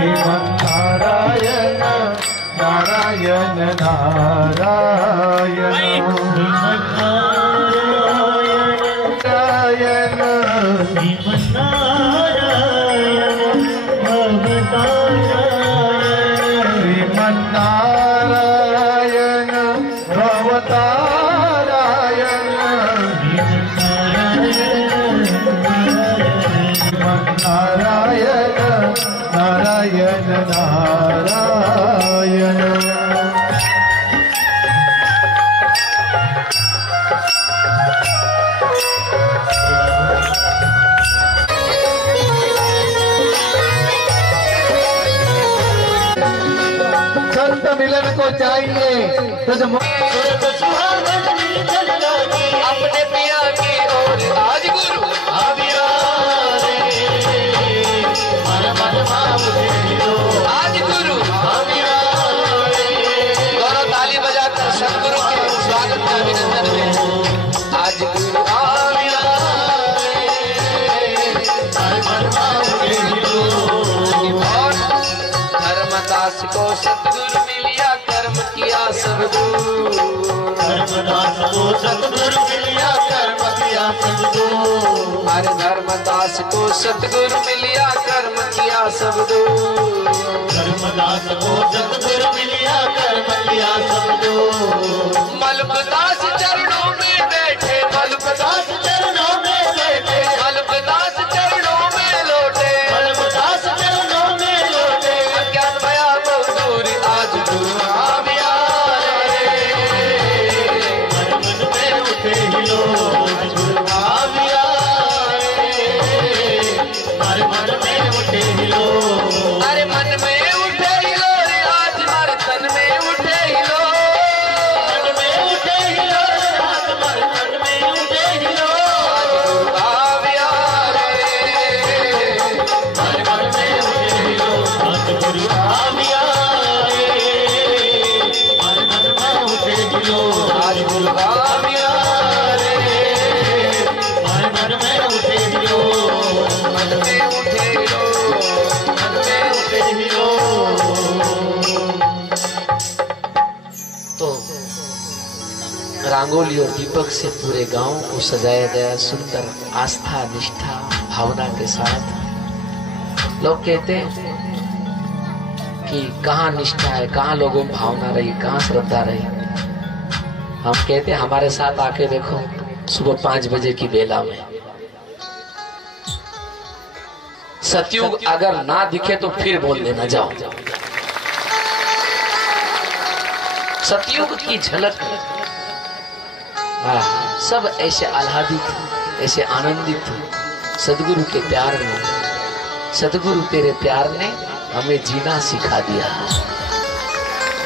नारायण नारायण नारायण श्रीमन्नारायण भवतारायण नारायण नारायण नारायण संत मिलन को चाहिए अपने पिया की ओर आज गुरु आज गुरु दोनों ताली बजाकर सदगुरु के स्वागत का अभिनंदन में आज गुरु और धर्मदास को सतगुरु मिलिया कर्म किया सब दूर धर्मदास को सतगुरु मिलिया कर्म किया सब दूर अरे धर्मदास को सतगुरु मिलिया कर्म किया सब दूर धर्मदास को सतगुरु मिलिया कर्म किया सब दूर मलकदास चरणों में बैठे मलकदास चरणों में बैठे मलकदास चरणों में लौटे मलकदास चरणों में लौटे अज्ञान भया बहुत दूर आज गुरु आविया मन में उठे हिलो गुरु आविया हर मन में उठे हिलो अरे मन में उठे हिलो रे आज हमारे तन में उठे हिलो मन में उठे हिलो आज हमारे तन में उठे हिलो आज गुरु आविया रे हर मन में उठे हिलो आज गुरु आविया रे हर मन में उठे हिलो आज गुरु आविया रे हर मन में उठे हिलो मन में उठे हिलो मन में उठे हिलो। तो रंगोली और दीपक से पूरे गांव को सजाया गया सुंदर आस्था निष्ठा भावना के साथ। लोग कहते हैं कि कहाँ निष्ठा है, कहाँ लोगों में भावना रही, कहाँ श्रद्धा रही। हम कहते हैं हमारे साथ आके देखो सुबह 5 बजे की बेला में सतयुग अगर ना दिखे तो फिर बोल देना जाओ। सतयुग की झलक सब ऐसे आह्लादित ऐसे आनंदित सदगुरु के प्यार में। सदगुरु तेरे प्यार ने हमें जीना सिखा दिया।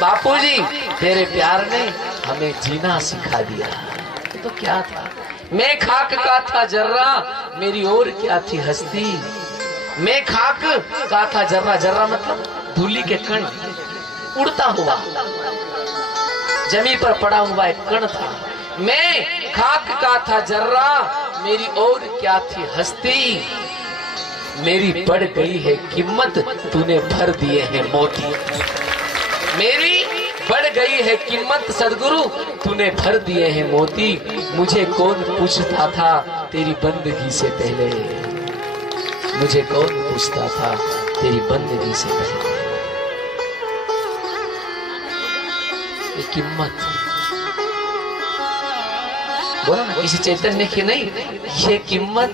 बापूजी तेरे प्यार ने हमें जीना सिखा दिया। तो क्या था, मैं खाक का था जर्रा मेरी और क्या थी हस्ती। मैं खाक का था जर्रा, जर्रा मतलब धूली के कण, उड़ता हुआ जमीन पर पड़ा हुआ एक कण था। मैं खाक का था जर्रा मेरी और क्या थी हस्ती। मेरी बढ़ गई है कीमत तूने भर दिए हैं मोती। मेरी बढ़ गई है कीमत सदगुरु तूने भर दिए हैं मोती। मुझे कौन पूछता था तेरी बंदगी से पहले, मुझे कौन पूछता था तेरी बंदगी से पहले। ये कीमत बोला ना किसी चैतन्य की नहीं, ये कीमत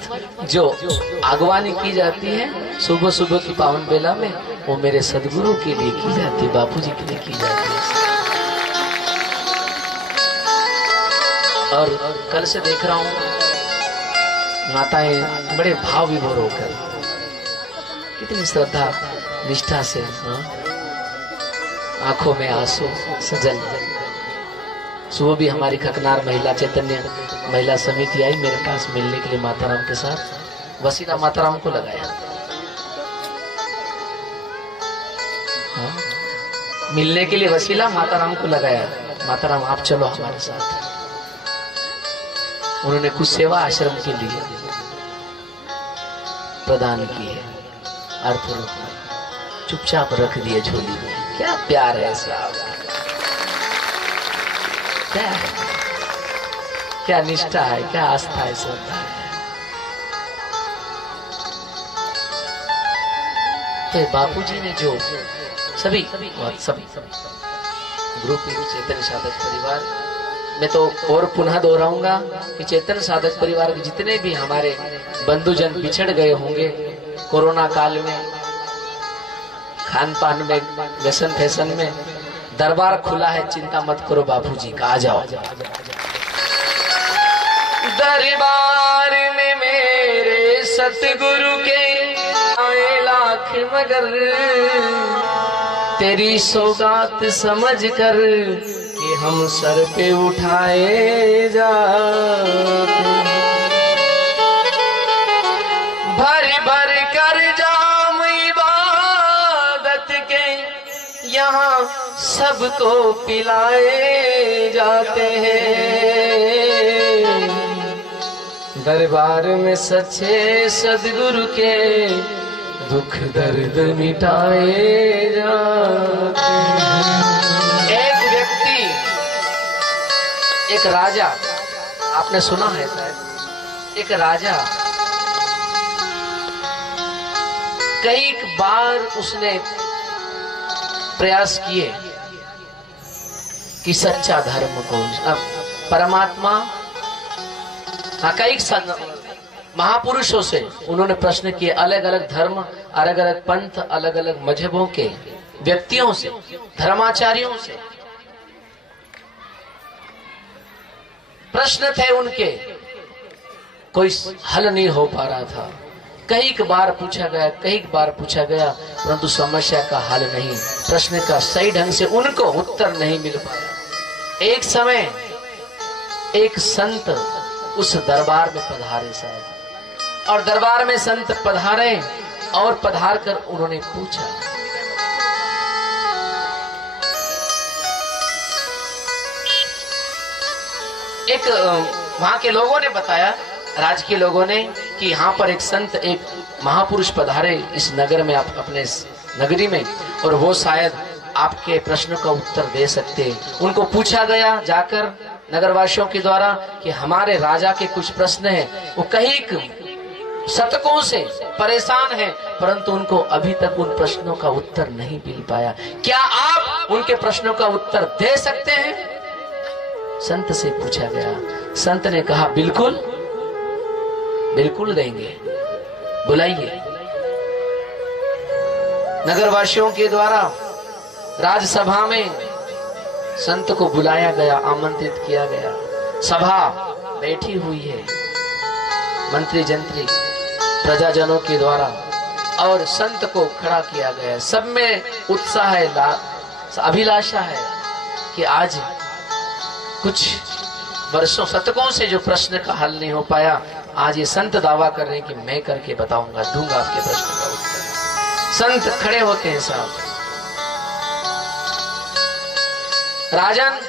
जो आगवानी की जाती है सुबह सुबह की पावन बेला में, वो मेरे सदगुरु के लिए की जाती है, बापूजी के लिए की जाती है। और कल से देख रहा हूँ माताएं बड़े भाव विभोर होकर कितनी श्रद्धा निष्ठा से आंखों में आंसू सजल। सुबह भी हमारी खकनार महिला चैतन्य महिला समिति आई मेरे पास मिलने के लिए माताराम के साथ। वसीला माताराम को लगाया, मिलने के लिए वसीला माताराम को लगाया, माताराम आप चलो हमारे साथ। उन्होंने कुछ सेवा आश्रम के लिए प्रदान की है अर्थ रूप में। चुपचाप रख दिए झोली में। क्या प्यार है साहब, क्या है, क्या निष्ठा है, क्या आस्था है, श्रद्धा है। तो बापूजी ने जो सभी ग्रुप चेतन साधक परिवार, मैं तो और पुनः दोहराऊंगा कि चेतन साधक परिवार के जितने भी हमारे बंधुजन बिछड़ गए होंगे कोरोना काल में, खान पान में, व्यसन फैशन में, दरबार खुला है, चिंता मत करो बापूजी का, आ जाओ। दरबार में मेरे सतगुरु के आए लाख मगर, तेरी सौगात समझ कर कि हम सर पे उठाए जाते, भर भर कर जाम इबादत के यहाँ सबको पिलाए जाते हैं। दरबार में सच्चे सदगुरु के दुख दर्द मिटाए जाते हैं। एक व्यक्ति, एक राजा, आपने सुना है शायद, एक राजा कई बार उसने प्रयास किए कि सच्चा धर्म कौन, परमात्मा, कई महापुरुषों से उन्होंने प्रश्न किए, अलग अलग धर्म, अलग अलग पंथ, अलग अलग मजहबों के व्यक्तियों से, धर्माचार्यों से प्रश्न थे उनके, कोई हल नहीं हो पा रहा था। कई बार पूछा गया, कई बार पूछा गया, परंतु समस्या का हल नहीं, प्रश्न का सही ढंग से उनको उत्तर नहीं मिल पाया। एक समय एक संत उस दरबार में पधारे साहब, और दरबार में संत पधारे और पधार कर उन्होंने पूछा, एक वहां के लोगों ने बताया, राज्य के लोगों ने, कि यहाँ पर एक संत, एक महापुरुष पधारे इस नगर में, आप अपने नगरी में, और वो शायद आपके प्रश्न का उत्तर दे सकते। उनको पूछा गया जाकर नगरवासियों के द्वारा कि हमारे राजा के कुछ प्रश्न हैं, वो कई शतकों से परेशान हैं, परंतु उनको अभी तक उन प्रश्नों का उत्तर नहीं मिल पाया, क्या आप उनके प्रश्नों का उत्तर दे सकते हैं? संत से पूछा गया। संत ने कहा, बिल्कुल बिल्कुल देंगे, बुलाइए। नगरवासियों के द्वारा राजसभा में संत को बुलाया गया, आमंत्रित किया गया। सभा बैठी हुई है, मंत्री जंत्री प्रजाजनों के द्वारा, और संत को खड़ा किया गया। सब में उत्साह है, अभिलाषा है कि आज कुछ वर्षों, शतकों से जो प्रश्न का हल नहीं हो पाया, आज ये संत दावा कर रहे हैं कि मैं करके बताऊंगा, दूंगा आपके प्रश्न का उत्तर। संत खड़े होते हैं साहब। राजन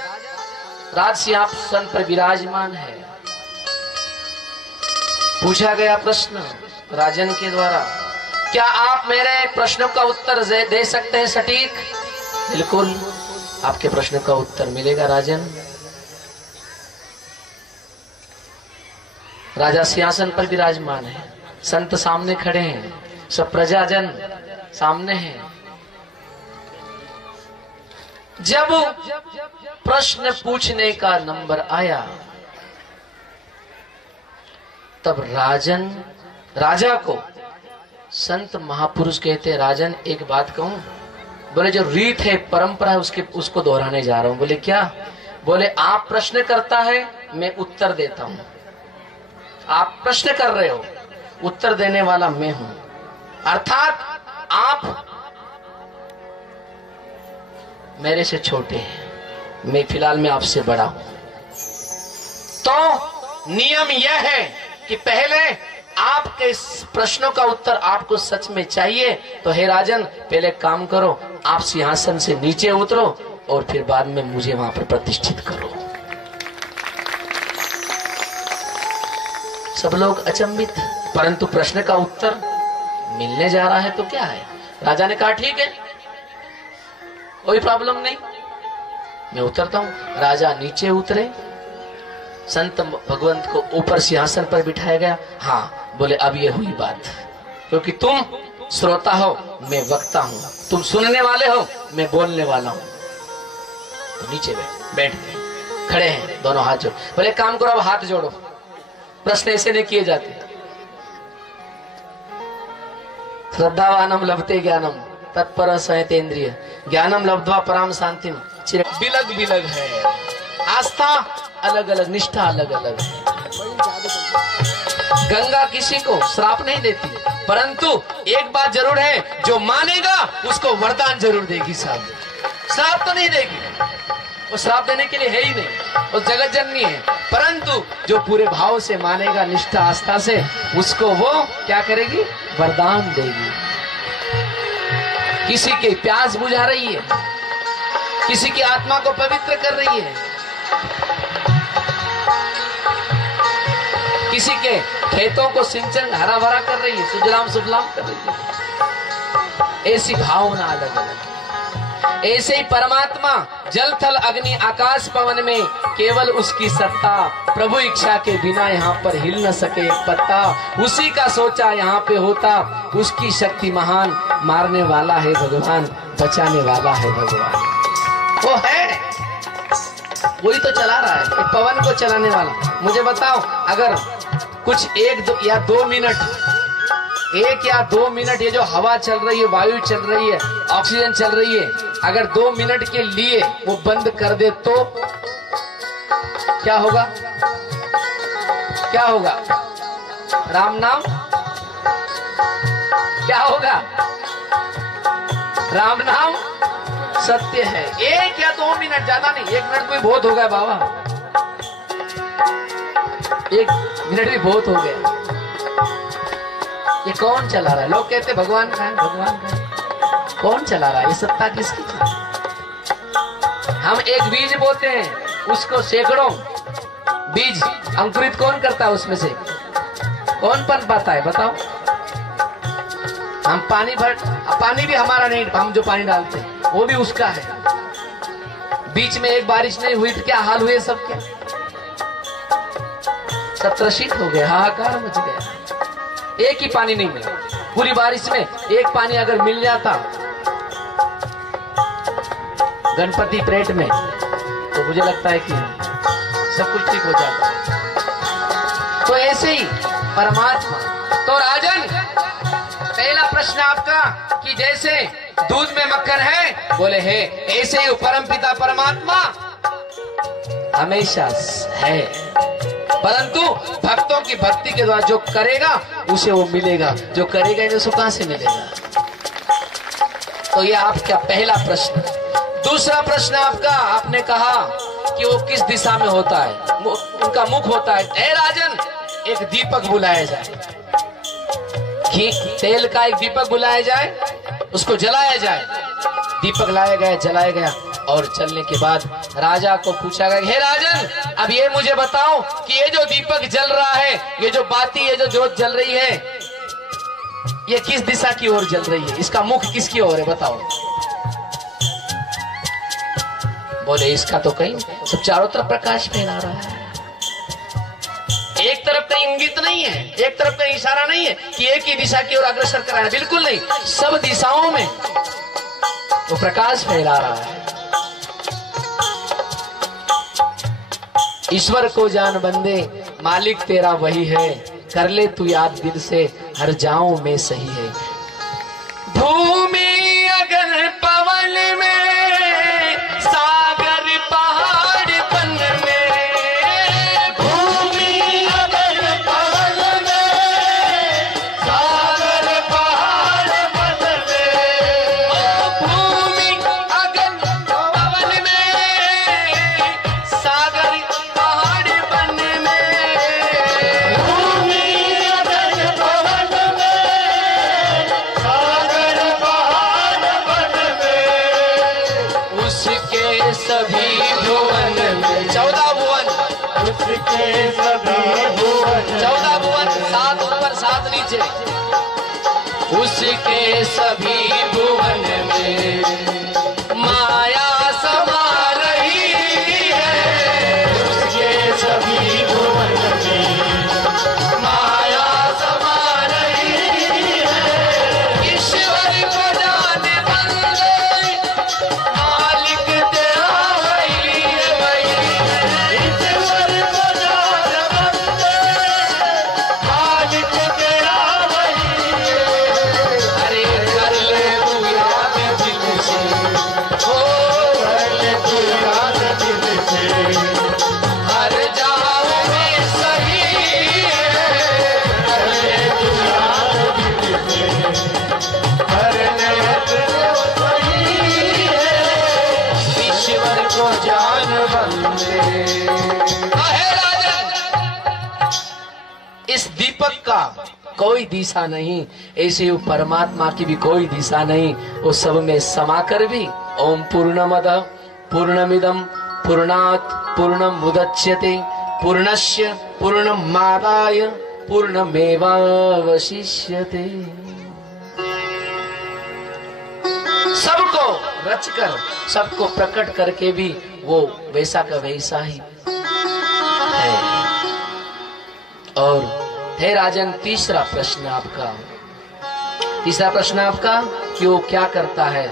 राजसिंहासन पर विराजमान है। पूछा गया प्रश्न राजन के द्वारा, क्या आप मेरे प्रश्नों का उत्तर दे सकते हैं सटीक? बिल्कुल, आपके प्रश्न का उत्तर मिलेगा राजन। राजा सिंहासन पर विराजमान है, संत सामने खड़े हैं, सब प्रजाजन सामने हैं। जब प्रश्न पूछने का नंबर आया, तब राजा को संत महापुरुष कहते, राजन एक बात कहूं? बोले जो रीत है, परंपरा है, उसको दोहराने जा रहा हूं। बोले क्या? बोले आप प्रश्न करता है, मैं उत्तर देता हूं। आप प्रश्न कर रहे हो, उत्तर देने वाला मैं हूं। अर्थात आप मेरे से छोटे हैं, मैं फिलहाल में आपसे बड़ा हूं। तो नियम यह है कि पहले आपके प्रश्नों का उत्तर आपको सच में चाहिए, तो हे राजन पहले काम करो, आप सिंहासन से नीचे उतरो और फिर बाद में मुझे वहां पर प्रतिष्ठित करो। सब लोग अचंभित, परंतु प्रश्न का उत्तर मिलने जा रहा है तो क्या है? राजा ने कहा ठीक है, कोई प्रॉब्लम नहीं, मैं उतरता हूं। राजा नीचे उतरे, संत भगवंत को ऊपर सिंहासन पर बिठाया गया। हाँ, बोले अब ये हुई बात, क्योंकि तुम श्रोता हो, मैं वक्ता हूं, तुम सुनने वाले हो, मैं बोलने वाला हूं। तो नीचे बैठ गए, खड़े हैं, दोनों हाथ जोड़। बोले काम करो, अब हाथ जोड़ो। प्रश्न ऐसे नहीं किए जाते। श्रद्धावानम लभते ज्ञानम तत्पर संयतेन्द्रिय ज्ञानम लब्ध्वा पराम शांतिम। बिलग बिलग है, आस्था अलग अलग, निष्ठा अलग अलग है। गंगा किसी को श्राप नहीं देती, परंतु एक बात जरूर है, जो मानेगा उसको वरदान जरूर देगी। साहब श्राप तो नहीं देगी, वो श्राप देने के लिए है ही नहीं, वो जगत जननी है। परंतु जो पूरे भाव से मानेगा, निष्ठा आस्था से, उसको वो क्या करेगी? वरदान देगी। किसी की प्यास बुझा रही है, किसी की आत्मा को पवित्र कर रही है, किसी के खेतों को सिंचन हरा भरा कर रही है, सुजलाम सुफलाम कर रही है। ऐसी भावना अलग अलग। ऐसे ही परमात्मा जल थल अग्नि आकाश पवन में केवल उसकी सत्ता, प्रभु इच्छा के बिना यहाँ पर हिल न सके एक पत्ता, उसी का सोचा यहाँ पे होता, उसकी शक्ति महान, मारने वाला है भगवान, बचाने वाला है भगवान। वो है, वही तो चला रहा है, पवन को चलाने वाला। मुझे बताओ, अगर कुछ एक या दो मिनट ये जो हवा चल रही है, वायु चल रही है, ऑक्सीजन चल रही है, अगर 2 मिनट के लिए वो बंद कर दे तो क्या होगा? क्या होगा? राम नाम क्या होगा? राम नाम सत्य है। 1 या 2 मिनट, ज्यादा नहीं, 1 मिनट भी बहुत हो गया बाबा, 1 मिनट भी बहुत हो गया। ये कौन चला रहा है? लोग कहते भगवान का है, भगवान का है। कौन चला रहा है? ये सत्ता किसकी? हम एक बीज बोते हैं, उसको सैकड़ों बीज अंकुरित कौन करता है? उसमें से कौन पन पाता है? बताओ। हम पानी भी हमारा नहीं, हम जो पानी डालते हैं वो भी उसका है। बीच में एक बारिश नहीं हुई तो क्या हाल हुए सबके? सब त्रसित हो गए, हाहाकार मच गया। एक ही पानी नहीं मिला पूरी बारिश में। एक पानी अगर मिल जाता गणपति प्लेट में, तो मुझे लगता है कि सब कुछ ठीक हो जाता। तो ऐसे ही परमात्मा। तो राजन, पहला प्रश्न आपका कि जैसे दूध में मक्खन है, बोले है, ऐसे ही परमपिता परमात्मा हमेशा है, परंतु भक्तों की भक्ति के द्वारा जो करेगा उसे वो मिलेगा, जो करेगा इन्हें उसको कहां से मिलेगा? तो ये आपका पहला प्रश्न। दूसरा प्रश्न आपका, आपने कहा कि वो किस दिशा में होता है, उनका मुख होता है। ए राजन, एक दीपक बुलाया जाए, कि तेल का एक दीपक बुलाया जाए, उसको जलाया जाए। दीपक लाया गया, जलाया गया, और चलने के बाद राजा को पूछा गया, हे राजन, अब ये मुझे बताओ कि ये जो दीपक जल रहा है, ये जो बाती, ये जो जोत जल रही है, ये किस दिशा की ओर जल रही है? इसका मुख किसकी ओर है? बताओ। बोले इसका तो कहीं सब चारों तरफ प्रकाश फैला रहा है। एक तरफ का इंगित नहीं है, एक तरफ का इशारा नहीं है कि एक ही दिशा की ओर अग्रसर कराना, बिल्कुल नहीं। सब दिशाओं में वो प्रकाश फैला रहा है। ईश्वर को जान बंदे, मालिक तेरा वही है, कर ले तू याद दिल से, हर जाओ में सही है। भूमि अगर पवन में, सागर पहाड़ बन में, भूमि अगर पवन में, सागर पहाड़ बन में, भूमि अगर पवन में, सागर पहाड़ बन में, भूमि अगर पवन में, सागर पहाड़ बन में, उसके सभी भुवन में, 14 भुवन, उसके सभी भुवन, 14 भुवन, 7 ऊपर 7 नीचे, उसके सभी भुवन में माया समा रही है, उसके सभी भुवन में माया समा रही है। ईश्वर को जाने बंदे मालिक तेरा वही है, वही है। ईश्वर को जाने बंदे मालिक तेरा वही है। अरे कर ले तू याद दिल से, ओ कर ले तू याद दिल से, हर जाओ में सही है। कर ले तू याद दिल से, हर नेत्र में सही है। ईश्वर को जान बंदे। आहे राजन, इस दीपक का कोई दिशा नहीं, ऐसे ही परमात्मा की भी कोई दिशा नहीं। वो सब में समाकर भी ओम पूर्णमद पूर्णमिदम पूर्णात् पूर्णमुदच्यते पूर्णस्य पूर्णमादाय पूर्णमेवावशिष्यते। सबको रचकर सबको प्रकट करके भी वो वैसा का वैसा ही है। और हे राजन, तीसरा प्रश्न आपका कि वो क्या करता है।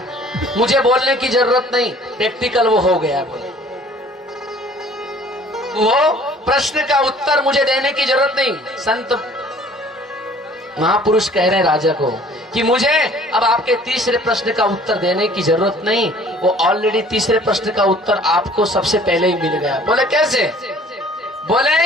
मुझे बोलने की जरूरत नहीं, प्रैक्टिकल वो हो गया। वो प्रश्न का उत्तर मुझे देने की जरूरत नहीं। संत महापुरुष कह रहे हैं राजा को कि मुझे अब आपके तीसरे प्रश्न का उत्तर देने की जरूरत नहीं। वो ऑलरेडी तीसरे प्रश्न का उत्तर आपको सबसे पहले ही मिल गया। बोले कैसे? बोले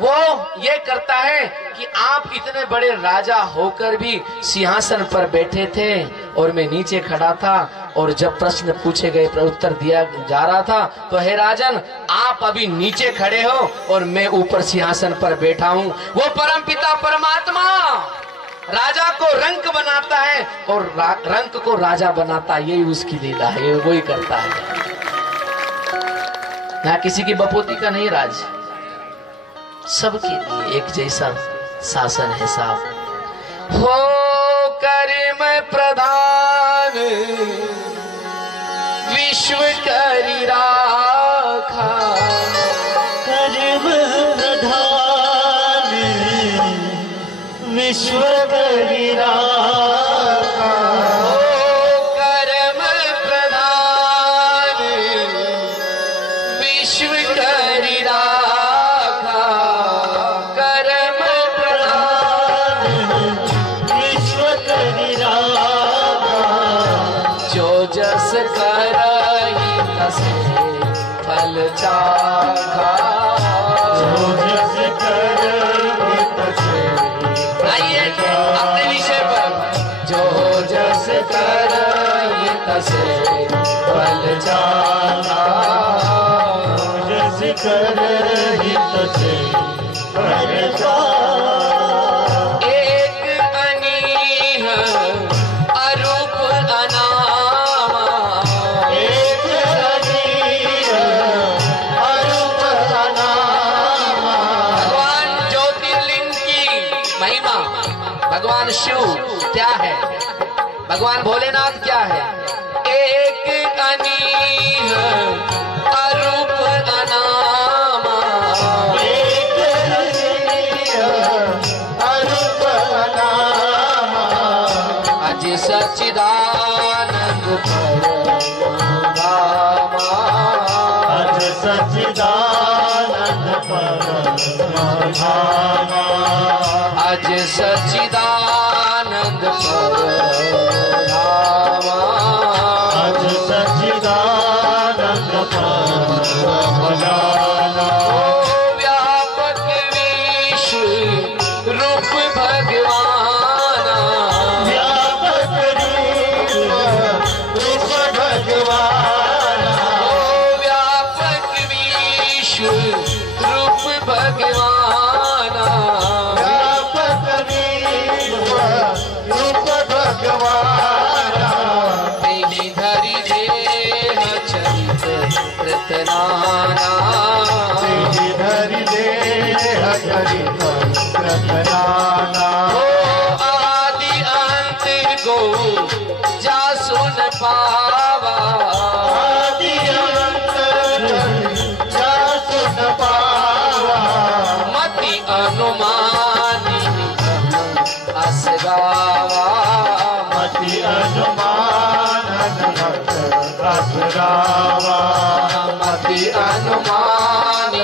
वो ये करता है कि आप इतने बड़े राजा होकर भी सिंहासन पर बैठे थे और मैं नीचे खड़ा था, और जब प्रश्न पूछे गए उत्तर दिया जा रहा था, तो हे राजन, आप अभी नीचे खड़े हो और मैं ऊपर सिंहासन पर बैठा हूँ। वो परमपिता परमात्मा राजा को रंक बनाता है और रंक को राजा बनाता है। यही उसकी लीला है, वो ही करता है। ना किसी की बपोती का नहीं राज, सबके लिए एक जैसा शासन है साहब। हो कर मैं प्रधान विश्व करी राखा, कर्म प्रधान विश्व करी राखा। हो कर्म प्रधान विश्व करी राखा, कर्म प्रधान विश्व करी राखा। जो जस करहि तसे फल चाखा। जो जस करहि तसे आइए अपने विषय पर। जो जस करहि तसे फल चाखा। जस करहि तसे फल चाखा। एक अनीह अरूप अनामा, एक अनीह अरूप अनामा। भगवान ज्योतिर्लिंग की महिमा, भगवान शिव क्या है, भगवान भोलेनाथ क्या है। एक अनीह अरूप अनामा, एक अनीह अरूप अनामा। अज सच्चिदानंद परमात्मा। अज सच्चिदानंद परमात्मा। अज सच्चिदानंद परमात्मा। अज सच्चिदानंद परमात्मा। व्यापक विश्व रूप भगवान, व्यापक रूप भगवान। व्यापक विश्व रूप भगवान। व्यापक रूप जा सुन पावा, आदि अंत जा सुन पावा, मति अनुमानी असगावा, मति अनुमान असगावा, मति अनुमानी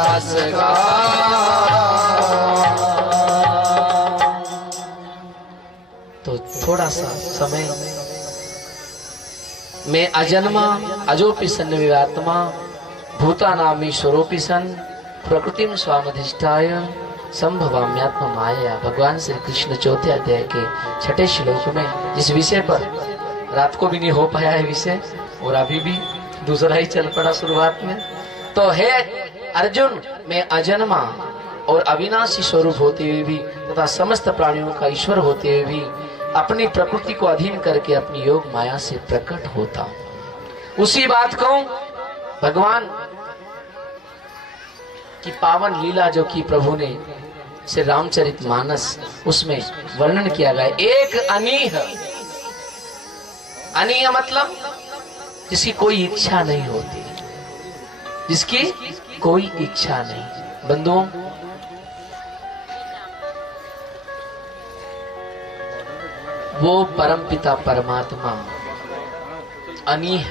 असगावा। तो थोड़ा सा समय मैं अजन्मा अजोपि सन् विवात्मा भूतानामी स्वरूपी सन प्रकृतिम स्वामधिष्ठाय संभवाम्यात्म माया। भगवान श्री कृष्ण चौथे अध्याय के 6ठे श्लोक में जिस विषय पर रात को भी नहीं हो पाया है विषय, और अभी भी दूसरा ही चल पड़ा शुरुआत में। तो है अर्जुन, मैं अजन्मा और अविनाशी स्वरूप होते हुए भी तथा समस्त प्राणियों का ईश्वर होते हुए भी अपनी प्रकृति को अधीन करके अपनी योग माया से प्रकट होता हूं। उसी बात को भगवान की पावन लीला जो की प्रभु ने श्री रामचरितमानस उसमें वर्णन किया गया। एक अनीह, अनीह मतलब जिसकी कोई इच्छा नहीं होती, जिसकी कोई इच्छा नहीं। बंधुओं, वो परमपिता परमात्मा अनीह,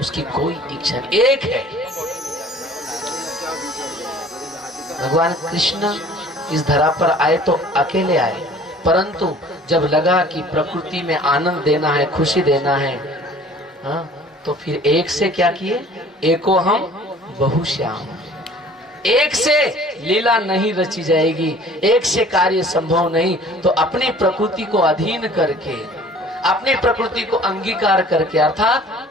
उसकी कोई इच्छा नहीं, एक है। भगवान कृष्ण इस धरा पर आए तो अकेले आए, परंतु जब लगा कि प्रकृति में आनंद देना है, खुशी देना है, हाँ, तो फिर एक से क्या किए, एको हम बहुश्याम। एक से लीला नहीं रची जाएगी, एक से कार्य संभव नहीं। तो अपनी प्रकृति को अधीन करके, अपनी प्रकृति को अंगीकार करके, अर्थात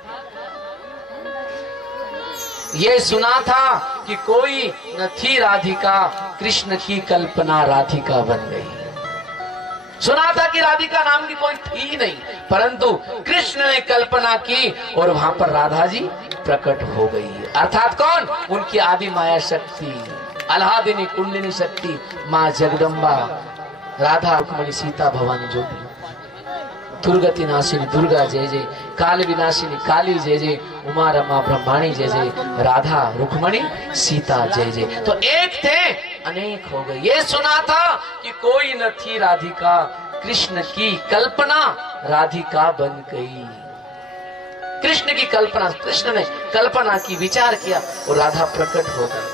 ये सुना था कि कोई न थी राधिका, कृष्ण की कल्पना राधिका बन गई। सुना था कि राधिका नाम की कोई थी नहीं, परंतु कृष्ण ने कल्पना की और वहां पर राधा जी प्रकट हो गई। अर्थात कौन, उनकी आदि माया शक्ति, अल्हादिनी कुंडलिनी शक्ति माँ जगदम्बा, राधा रुक्मणी सीता भवानी ज्योति, दुर्गति नाशिनी दुर्गा जय जय, काल विनाशिनी काली जय जय, उमा रमा ब्रह्माणी जय जय, राधा रुक्मणी सीता जय जय। तो एक थे अनेक हो गए। ये सुना था कि कोई न थी राधिका, कृष्ण की कल्पना राधिका बन गई। कृष्ण की कल्पना, कृष्ण ने कल्पना की, विचार किया और राधा प्रकट हो गई।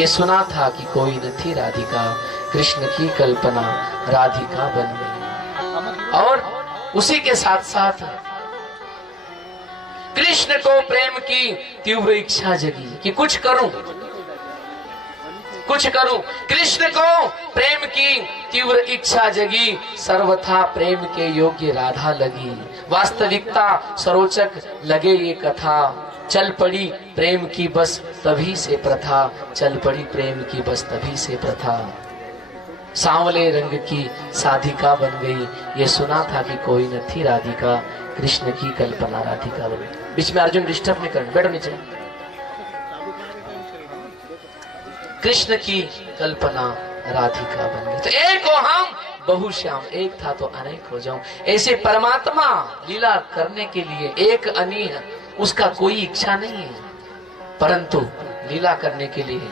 ये सुना था कि कोई न थी राधिका, कृष्ण की कल्पना राधिका बन गई। और उसी के साथ साथ कृष्ण को प्रेम की तीव्र इच्छा जगी कि कुछ करूं, कुछ करूं। कृष्ण को प्रेम की तीव्र इच्छा जगी, सर्वथा प्रेम के योग्य राधा लगी। वास्तविकता सरोचक लगे ये कथा, चल पड़ी प्रेम की बस तभी से प्रथा, चल पड़ी प्रेम की बस तभी से प्रथा। सांवले रंग की साधिका बन गई। ये सुना था कि कोई न थी राधिका, कृष्ण की कल्पना राधिका बन गई। बीच में अर्जुन डिस्टर्ब नहीं करना, बैठो नीचे। कृष्ण की कल्पना राधिका बन गई। तो एक हो हम बहुश्याम, एक था तो अनेक हो जाऊं। ऐसे परमात्मा लीला करने के लिए एक अनीह, उसका कोई इच्छा नहीं है, परंतु लीला करने के लिए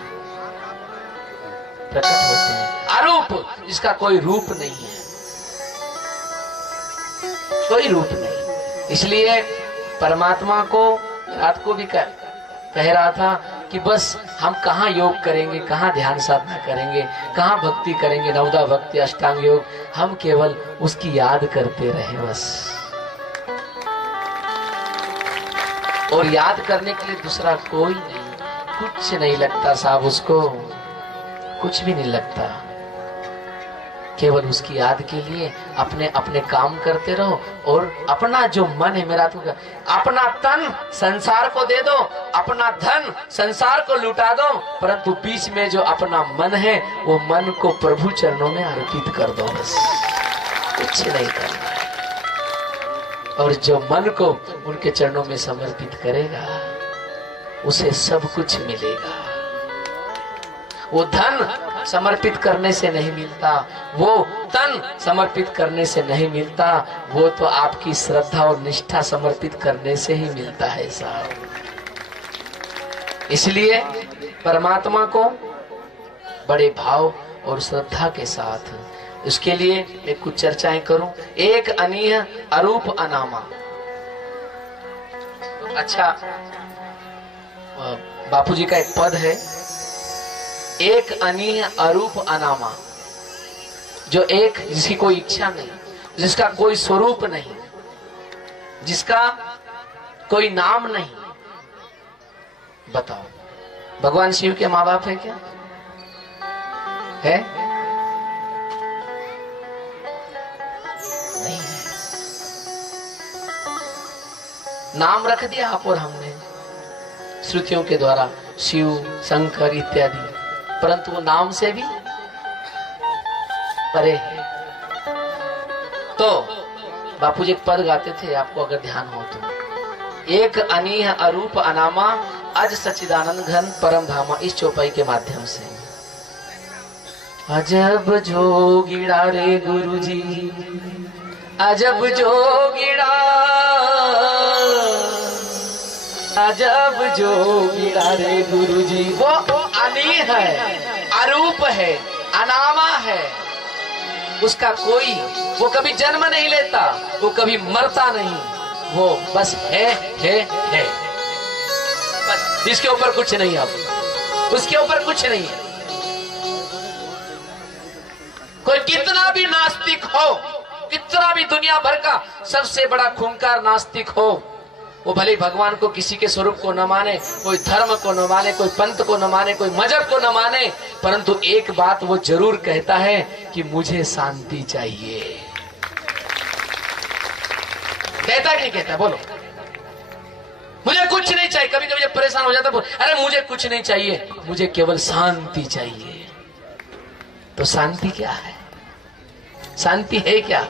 प्रकट होते हैं। अरूप, जिसका कोई रूप नहीं है, कोई रूप नहीं। इसलिए परमात्मा को रात को भी कह रहा था कि बस हम कहाँ योग करेंगे, कहाँ ध्यान साधना करेंगे, कहाँ भक्ति करेंगे, नवदा भक्ति अष्टांग योग, हम केवल उसकी याद करते रहे बस। और याद करने के लिए दूसरा कोई नहीं, कुछ नहीं लगता साहब, उसको कुछ भी नहीं लगता। केवल उसकी याद के लिए अपने अपने काम करते रहो और अपना जो मन है, मेरा तो अपना तन संसार को दे दो, अपना धन संसार को लुटा दो, परंतु बीच में जो अपना मन है वो मन को प्रभु चरणों में अर्पित कर दो, बस कुछ नहीं करना। और जो मन को उनके चरणों में समर्पित करेगा उसे सब कुछ मिलेगा। वो धन समर्पित करने से नहीं मिलता, वो तन समर्पित करने से नहीं मिलता, वो तो आपकी श्रद्धा और निष्ठा समर्पित करने से ही मिलता है साहब। इसलिए परमात्मा को बड़े भाव और श्रद्धा के साथ, उसके लिए मैं कुछ चर्चाएं करूं। एक अनीह अरूप अनामा। अच्छा, बापूजी का एक पद है, एक अनीह अरूप अनामा, जो एक जिसकी कोई इच्छा नहीं, जिसका कोई स्वरूप नहीं, जिसका कोई नाम नहीं। बताओ, भगवान शिव के माँ बाप है क्या? है? नहीं है। नाम रख दिया आप और हमने श्रुतियों के द्वारा, शिव, शंकर इत्यादि, परंतु वो नाम से भी परे है। तो बापूजी एक पद गाते थे, आपको अगर ध्यान हो तो, एक अनीह अरूप अनामा अज सच्चिदानंद घन परम धामा, इस चौपाई के माध्यम से। अजब जोगिड़ा रे गुरुजी, अजब जोगिड़ा, अजब जोगिड़ा रे गुरुजी। वो अनीह है, अरूप है, अनामा है, उसका कोई, वो कभी जन्म नहीं लेता, वो कभी मरता नहीं, वो बस है बस, जिसके ऊपर कुछ नहीं, अब उसके ऊपर कुछ नहीं है। कोई कितना भी नास्तिक हो, कितना भी दुनिया भर का सबसे बड़ा खूंखार नास्तिक हो, वो भले भगवान को, किसी के स्वरूप को न माने, कोई धर्म को न माने, कोई पंथ को न माने, कोई मजहब को न माने, परंतु एक बात वो जरूर कहता है कि मुझे शांति चाहिए। कहता कि नहीं कहता? बोलो, मुझे कुछ नहीं चाहिए। कभी कभी जब परेशान हो जाता है, अरे मुझे कुछ नहीं चाहिए, मुझे केवल शांति चाहिए। तो शांति क्या है? शांति है क्या?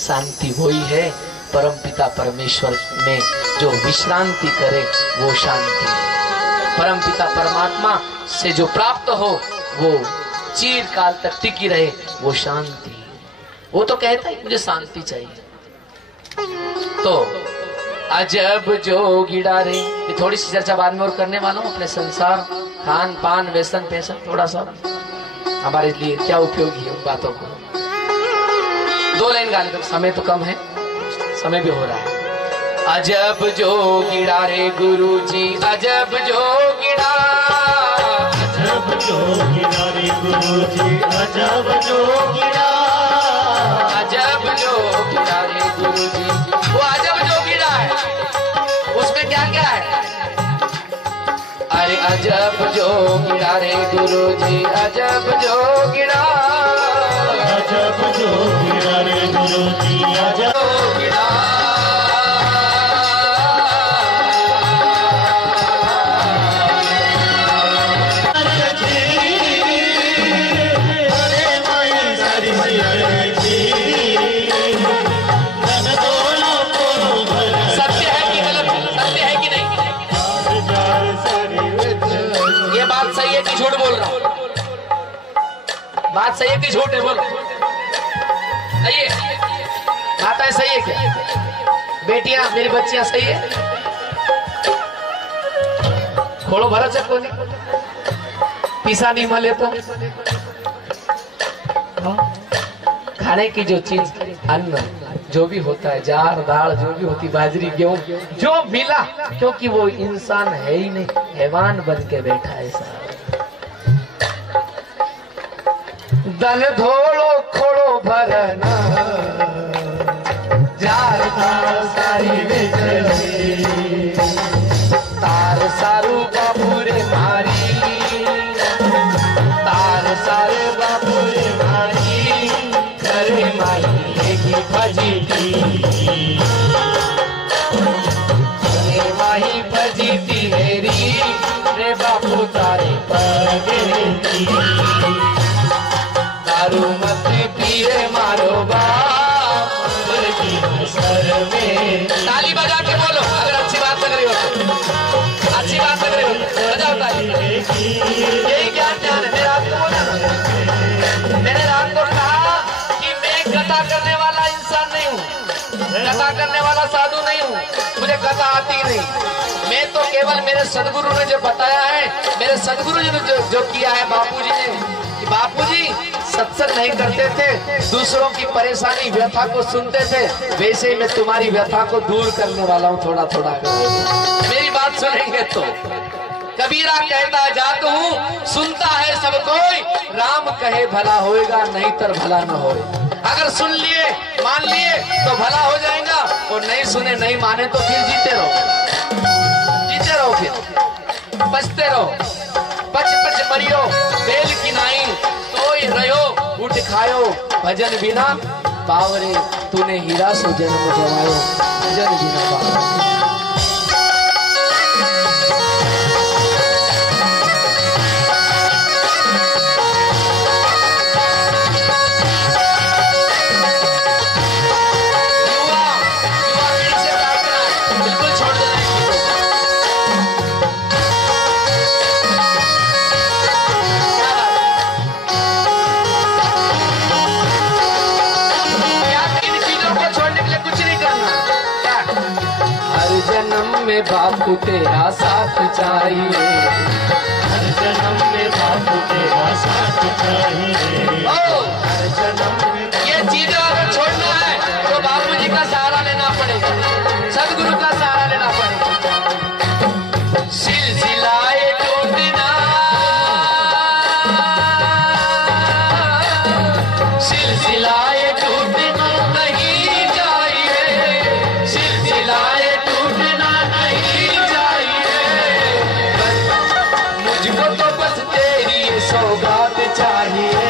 शांति वही है, परम पिता परमेश्वर में जो विश्रांति करे वो शांति है। परम पिता परमात्मा से जो प्राप्त हो वो चिर काल तक टिकी रहे, वो शांति। वो तो कहता है मुझे शांति चाहिए। तो अजब जोगिड़ा रे, ये थोड़ी सी चर्चा बाद में और करने वाला हूँ, अपने संसार, खान पान, व्यसन पैसन, थोड़ा सा हमारे लिए क्या उपयोगी है उन बातों को। 2 लाइन गाने का समय तो कम है, समय भी हो रहा है। अजब जोगिड़ा रे गुरुजी, अजब जोगिड़ा, अजब जोगिड़ा रे गुरुजी, अजब जोगिड़ा, अजब जोगिड़ा रे गुरुजी। वो अजब जोगिड़ा है, उसमें क्या क्या है? अरे अजब जोगिड़ा रे गुरुजी, अजब जोगिड़ा, अजब जोगिड़ा रे गुरुजी, अजब जोगिड़ा। सत्य है कि गलत? सत्य है कि नहीं? ये बात सही है कि झूठ बोल रहा हूं? बात सही है कि झूठ है? बोलो, सही है? माताएं सही है क्या? बेटियां, मेरी बच्चियां सही है? खोलो भरत से कोनी पीसा नहीं मले तो खाने की जो चीज, अन्न जो भी होता है, जार दाल जो भी होती, बाजरी गेहूं जो मिला, क्योंकि वो इंसान है ही नहीं, हैवान बन के बैठा है साहब। दल धोलो खोड़ो भरना, जार दाल सारी बेचली, तार सारू बाबू रे मारी, तार सारे बाबू रे मारी, करे माई की भजीती, करे माही भजीती हेरी रे बापू तारी पगेती, दारू मत पिए मारो बाप सर में। ताली बजा के बोलो अगर अच्छी बात लग रही हो तो, अच्छी बात लग रही हो तो बजाओ ताली। यही ज्ञान है मेरा। कथा करने वाला साधु नहीं हूँ, मुझे कथा आती नहीं। मैं तो केवल मेरे सदगुरु ने जो बताया है, मेरे सदगुरु जी ने जो किया है बापूजी ने, कि बापूजी सत्संग नहीं करते थे, दूसरों की परेशानी व्यथा को सुनते थे, वैसे ही मैं तुम्हारी व्यथा को दूर करने वाला हूँ थोड़ा थोड़ा। मेरी बात सुनेंगे तो कबीरा कहता जात हूँ, सुनता है सब कोई, राम कहे भला होएगा, नहीं तर भला न होए। अगर सुन लिए मान लिए तो भला हो जाएगा, और नहीं सुने नहीं माने तो फिर जीते रहो, फिर बचते रहो। पच पच मरियो बेल की नाई, सोई रहो उठ खायो, भजन बिना बावरे, तूने हीरा सो जन्म गवायो, भजन बिना बावरे। में बापू तेरा साथ चाहिए, हर जन्म में बापू तेरा साथ चाहिए। हर जन्म में ये चीजें अगर छोड़ना है तो बापू जी का सहारा लेना पड़ेगा, सदगुरु का सहारा लेना पड़ेगा। सिलसिलाए टूटना, सिलसिलाए टूटना नहीं चाहिए, सिलसिलाए सौगात चाहिए।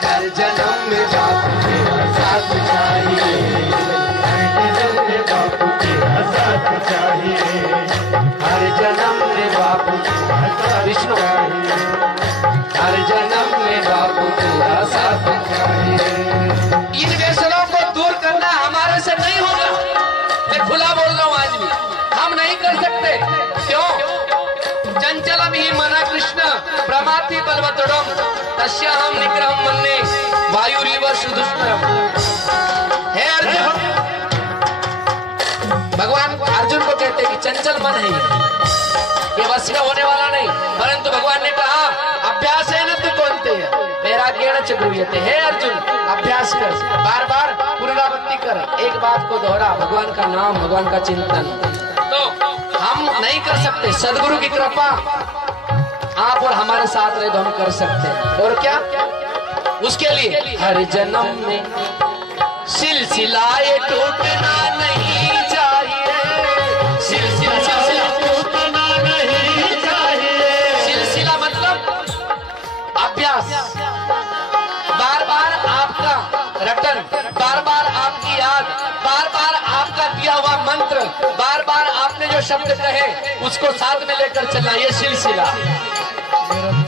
हर जन्म में बापू तेरा साथ चाहिए, हर जन्म में बापू तेरा साथ चाहिए, हर जन्म में बापू विष्णु, हर जन्म में बापू तेरा साथ चाहिए। इन व्यसनों को दूर करना हमारे से नहीं होगा, मैं खुला बोल रहा हूँ, आज भी हम नहीं कर सकते। क्यों? चंचलम ही मना कृष्ण प्रमाथि बलवतड़म, तस्याहम निग्रहम मन्ने वायुरीव सुदुष्करम। हे अर्जुन, भगवान अर्जुन को कहते हैं कि चंचल मन है ये वश में होने वाला नहीं, परंतु भगवान ने कहा अभ्यास है न तू कौनते है मेरा ज्ञान चक्रुयते। हे अर्जुन, अभ्यास कर, बार बार पुनरावृत्ति कर, एक बात को दोहरा, भगवान का नाम, भगवान का चिंतन। तो हम नहीं कर सकते, सदगुरु की कृपा आप और हमारे साथ रहे तो हम कर सकते हैं। और क्या? उसके लिए हर जन्म में सिलसिलाए टूटना नहीं चाहिए, सिलसिला टूटना नहीं चाहिए। सिलसिला मतलब अभ्यास, बार बार आपका रटन, बार बार आपकी याद, बार बार आपका दिया हुआ मंत्र, बार बार आपने जो शब्द कहे उसको साथ में लेकर चलना, ये सिलसिला,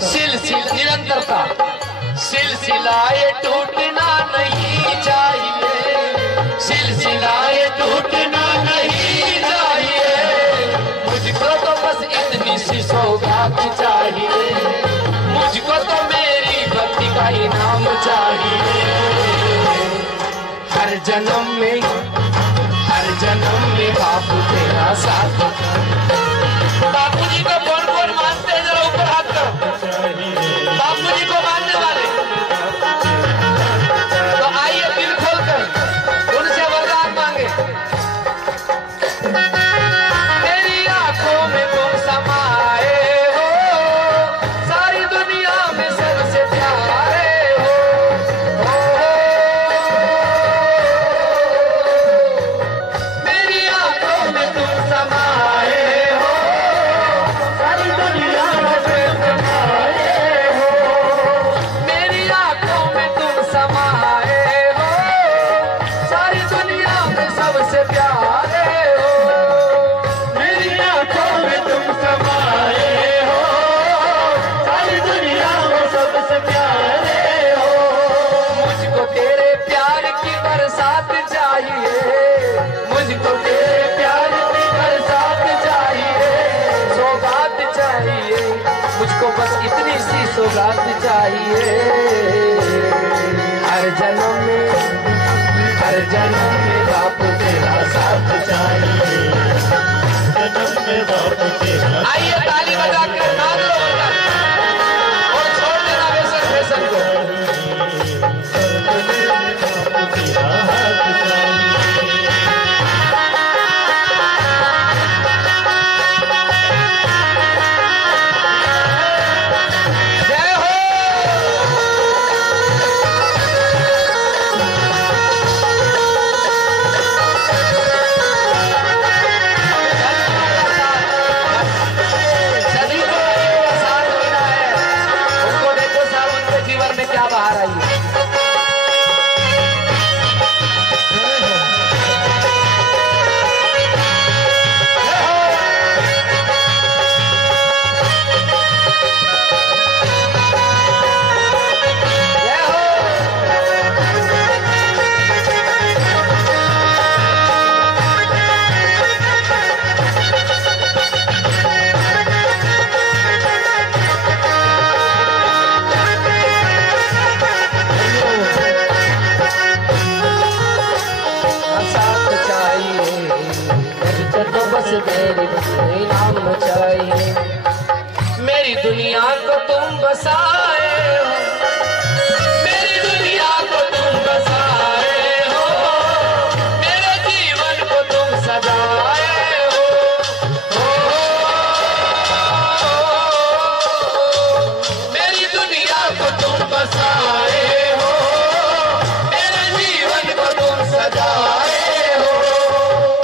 सिलसिला निरंतरता। सिलसिलाए टूटना नहीं चाहिए, सिलसिलाए टूटना नहीं चाहिए। मुझको तो बस इतनी सी सौगात चाहिए, मुझको तो मेरी भक्ति का इनाम चाहिए। हर जन्म में, हर जन्म में बापू तेरा साथ। बापू जी को कौन कौन मानते हैं, जरा ऊपर हाथ करो। बापू जी को मानने वाले तो आइए दिल खोलकर उनसे वरदान मांगे। तेरी आंखों में तुम समाए हो, सारी दुनिया में सबसे प्यारे हो। मेरी आंखों में तुम समाए हो, सारी दुनिया में समाए जन्म में बापू तेरा साथ चाहिए। जन्म में बापू तेरा। आइए ताली बजा कर नाम लो और छोड़ देना व्यसन फैशन को। बापू तेरा हाथ चाहिए। जय हो। सभी को साथ देना है। उनको देखो साहब उनके जीवन में क्या बाहर आई है। जय हो। साथ चाहिए तो बस मेरी नाम चाहिए। मेरी दुनिया को तुम बसाए हो, मेरी दुनिया को तुम बसाए हो, मेरे जीवन को तुम सजाए हो। मेरी दुनिया को तुम बसाए हो, मेरे जीवन को तुम सजाए हो।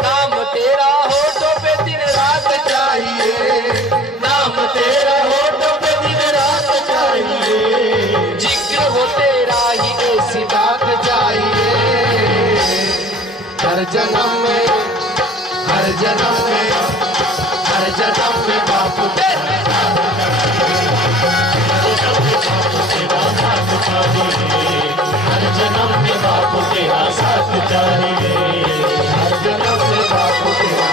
नाम तेरा होठों पे दिन रात चाहिए, नाम तेरा होठों पे दिन रात चाहिए। जिक्र हो तेरा ही ऐसी बात चाहिए। हर जन्म में, हर जन्म में, हर जन्म में बापू तेरा हर जन्म में बापू तेरा साथ चाहिए। हर जन्म में बापू तेरा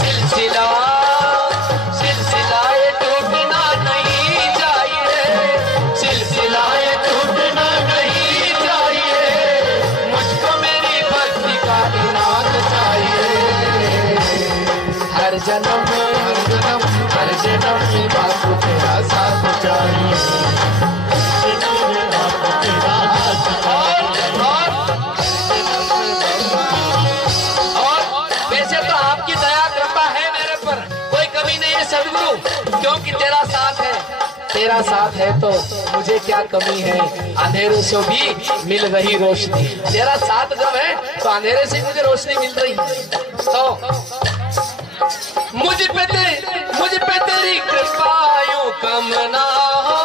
सिलसिला सिलसिला ये टूटना नहीं चाहिए, सिलसिला ये टूटना नहीं चाहिए। मुझको मेरी भक्ति का इनाम चाहिए। हर जन्म में, हर जन्म में बापू तेरा साथ चाहिए। और वैसे तो आपकी दया कृपा है मेरे पर, कोई कमी नहीं है सदगुरु, क्योंकि तेरा साथ है। तेरा साथ है तो मुझे क्या कमी है। अंधेरे से भी मिल रही रोशनी, तेरा साथ जब है तो अंधेरे से मुझे रोशनी मिल रही है। तो मुझ पे तेरी कृपा यूं कम ना हो।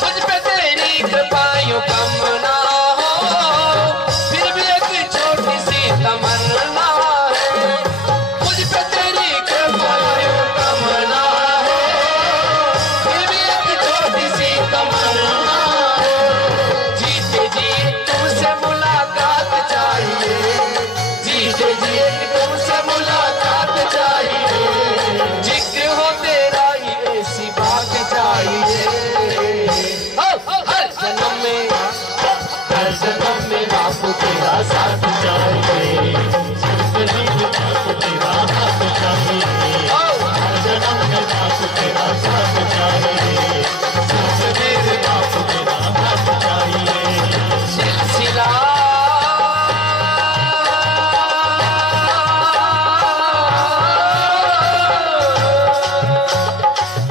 मुझ पे तेरी कृपा यूं कम ना हो, फिर भी एक छोटी सी तमन्ना है। मुझ पे तेरी कृपा यूं कम ना हो, फिर भी एक छोटी सी तमन्ना है। जीते जी तुमसे मुलाकात चाहिए, जीते जी तुमसे मुलाकात चाहिए। जिक्र हो तेरा ही ऐसी बात चाहिए। हर जन्म में, हर जन्म में बापू तेरा साथ चाहिए। बापू तेरा हाथ चाहिए। हर जन्म में बापू तेरा साथ चाहिए। बापू तेरा हाथ चाहिए। सिलसिला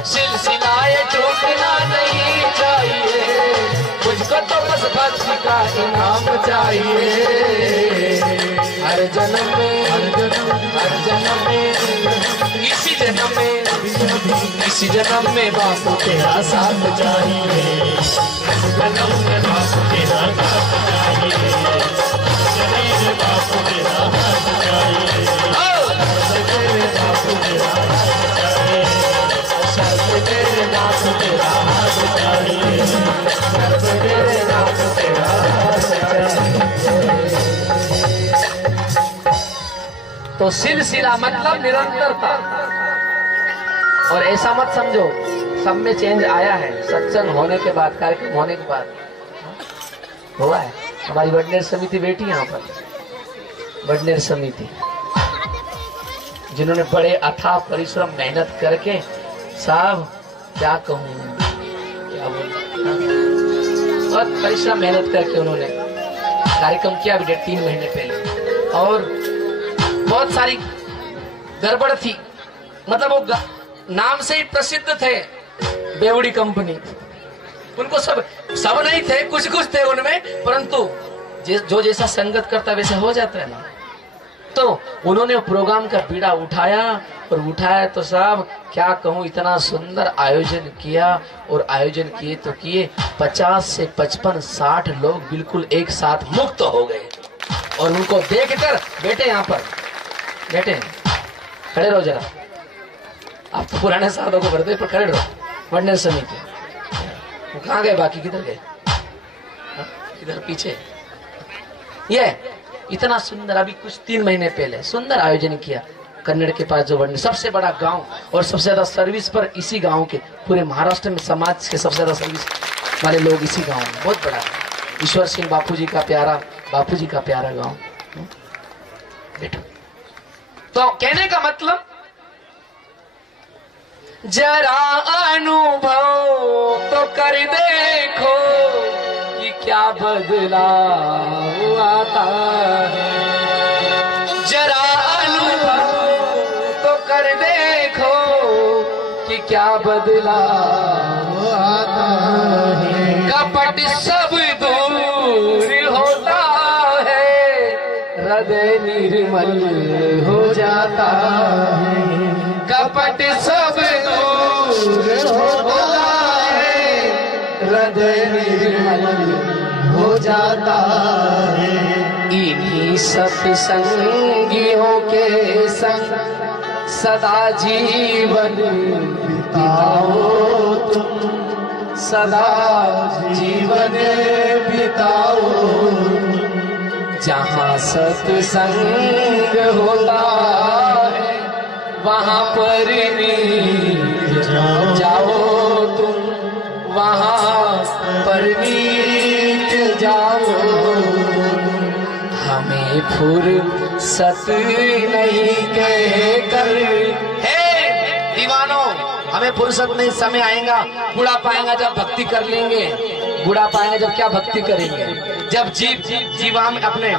सिलसिला ये टूटना नहीं चाहिए। मुझको तो बस भक्ति का इनाम चाहिए। हर जन्म में, हर जन्म में, इसी जन्म में, इसी जन्म में बापू तेरा साथ चाहिए। जन्म में बापू तेरा साथ चाहिए। बापू तेरा हाथ चाहिए। बापू तेरा हाथ चाहिए। बापू तेरा हाथ चाहिए। तेरे नाम तेरा हाथ चाहिए। तो सिलसिला मतलब निरंतरता। और ऐसा मत समझो सब में चेंज आया है, सत्संग होने के बाद, कार्यक्रम होने के बाद हुआ है। हमारी वडनेर समिति बैठी यहाँ पर, वडनेर समिति, जिन्होंने बड़े अथाह परिश्रम मेहनत करके, साहब क्या कहूँ, क्या बोलूं, बहुत परिश्रम मेहनत करके उन्होंने कार्यक्रम किया अभी 3 महीने पहले। और बहुत सारी गड़बड़ थी, मतलब वो नाम से ही प्रसिद्ध थे, बेवड़ी कंपनी। उनको सब नहीं थे, कुछ थे उनमें, परंतु जो जैसा संगत करता वैसे हो जाता है ना। तो उन्होंने प्रोग्राम का बीड़ा उठाया, और उठाया तो साहब क्या कहूँ, इतना सुंदर आयोजन किया। और आयोजन किए तो किए, 50 से 55-60 लोग बिल्कुल एक साथ मुक्त हो गए। और उनको देखकर, बेटे यहाँ पर बैठे, खड़े रहो जरा, आप तो पुराने साधों को भरते, पर खड़े रहो। वडनेर समिति वो कहाँ गए, बाकी किधर गए, इधर पीछे। ये इतना सुंदर, अभी कुछ 3 महीने पहले सुंदर आयोजन किया कन्नड़ के पास, जो वडनेर सबसे बड़ा गांव, और सबसे ज्यादा सर्विस पर इसी गांव के, पूरे महाराष्ट्र में समाज के सबसे ज्यादा सर्विस वाले लोग इसी गांव में, बहुत बड़ा। ईश्वर सिंह बापूजी का प्यारा गांव। बेटो, तो कहने का मतलब, जरा अनुभव तो कर देखो कि क्या बदलाव आता है। जरा अनुभव तो कर देखो कि क्या बदलाव आता है। कपट सब दूर होता है, हृदय निर्मल हो जाता है। कपट सब दूर होता है, हृदय निर्मल हो जाता है। इन्हीं सत्संगियों के संग सदा जीवन बिताओ तुम, सदा जीवन बिताओ। जहाँ सत्संग होता है वहाँ पर जाओ तुम, वहाँ पर जाओ। हमें फुर्सत नहीं कहकर, हे दीवानों, हमें फुर्सत नहीं, समय आएगा, बुढ़ापा आएगा जब भक्ति कर लेंगे। बुढ़ापा आएगा जब क्या भक्ति करेंगे, जब जीवा में अपने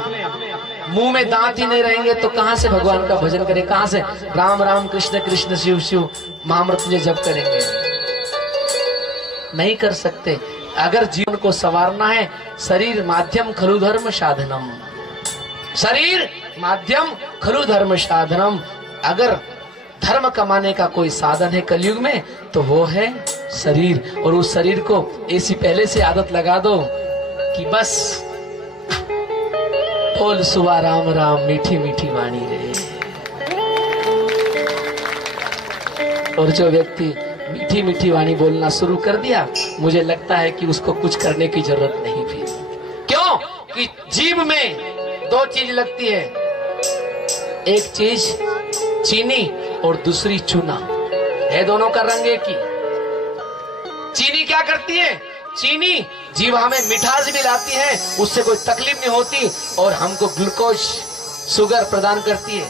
मुंह में दांत ही नहीं रहेंगे तो कहां से भगवान का भजन करें, कहां से राम राम कृष्ण कृष्ण शिव शिव महामृत्युंजय जप करेंगे, नहीं कर सकते। अगर जीवन को संवारना है, शरीर माध्यम खलु धर्म साधनम, शरीर माध्यम खलु धर्म साधनम। अगर धर्म कमाने का कोई साधन है कलयुग में तो वो है शरीर। और उस शरीर को ऐसी पहले से आदत लगा दो कि बस बोल सुबह राम राम मीठी मीठी वाणी रहे। और जो व्यक्ति मीठी मीठी वाणी बोलना शुरू कर दिया, मुझे लगता है कि उसको कुछ करने की जरूरत नहीं थी। क्यों कि जीभ में 2 चीज लगती है, एक चीज चीनी और दूसरी चूना है, दोनों का रंग एक ही। चीनी क्या करती है, चीनी जीवा में मिठास भी लाती है, उससे कोई तकलीफ नहीं होती, और हमको ग्लूकोज शुगर प्रदान करती है,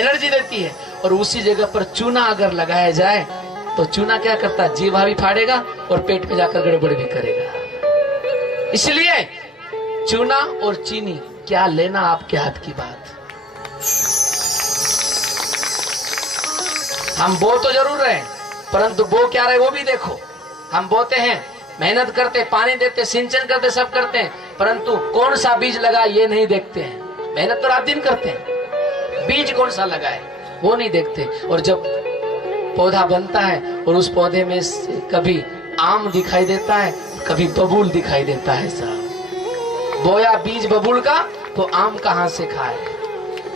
एनर्जी देती है। और उसी जगह पर चूना अगर लगाया जाए तो चूना क्या करता है, जीवा भी फाड़ेगा और पेट में जाकर गड़बड़ भी करेगा। इसलिए चूना और चीनी क्या लेना आपके हाथ की बात। हम बो तो जरूर रहे, परंतु बो क्या रहे वो भी देखो। हम बोते हैं, मेहनत करते, पानी देते, सिंचन करते, सब करते हैं, परंतु कौन सा बीज लगा ये नहीं देखते हैं। मेहनत तो रात दिन करते हैं, बीज कौन सा लगा है वो नहीं देखते। और जब पौधा बनता है और उस पौधे में कभी आम दिखाई देता है, कभी बबूल दिखाई देता है। साहब बोया बीज बबूल का तो आम कहां से खाए।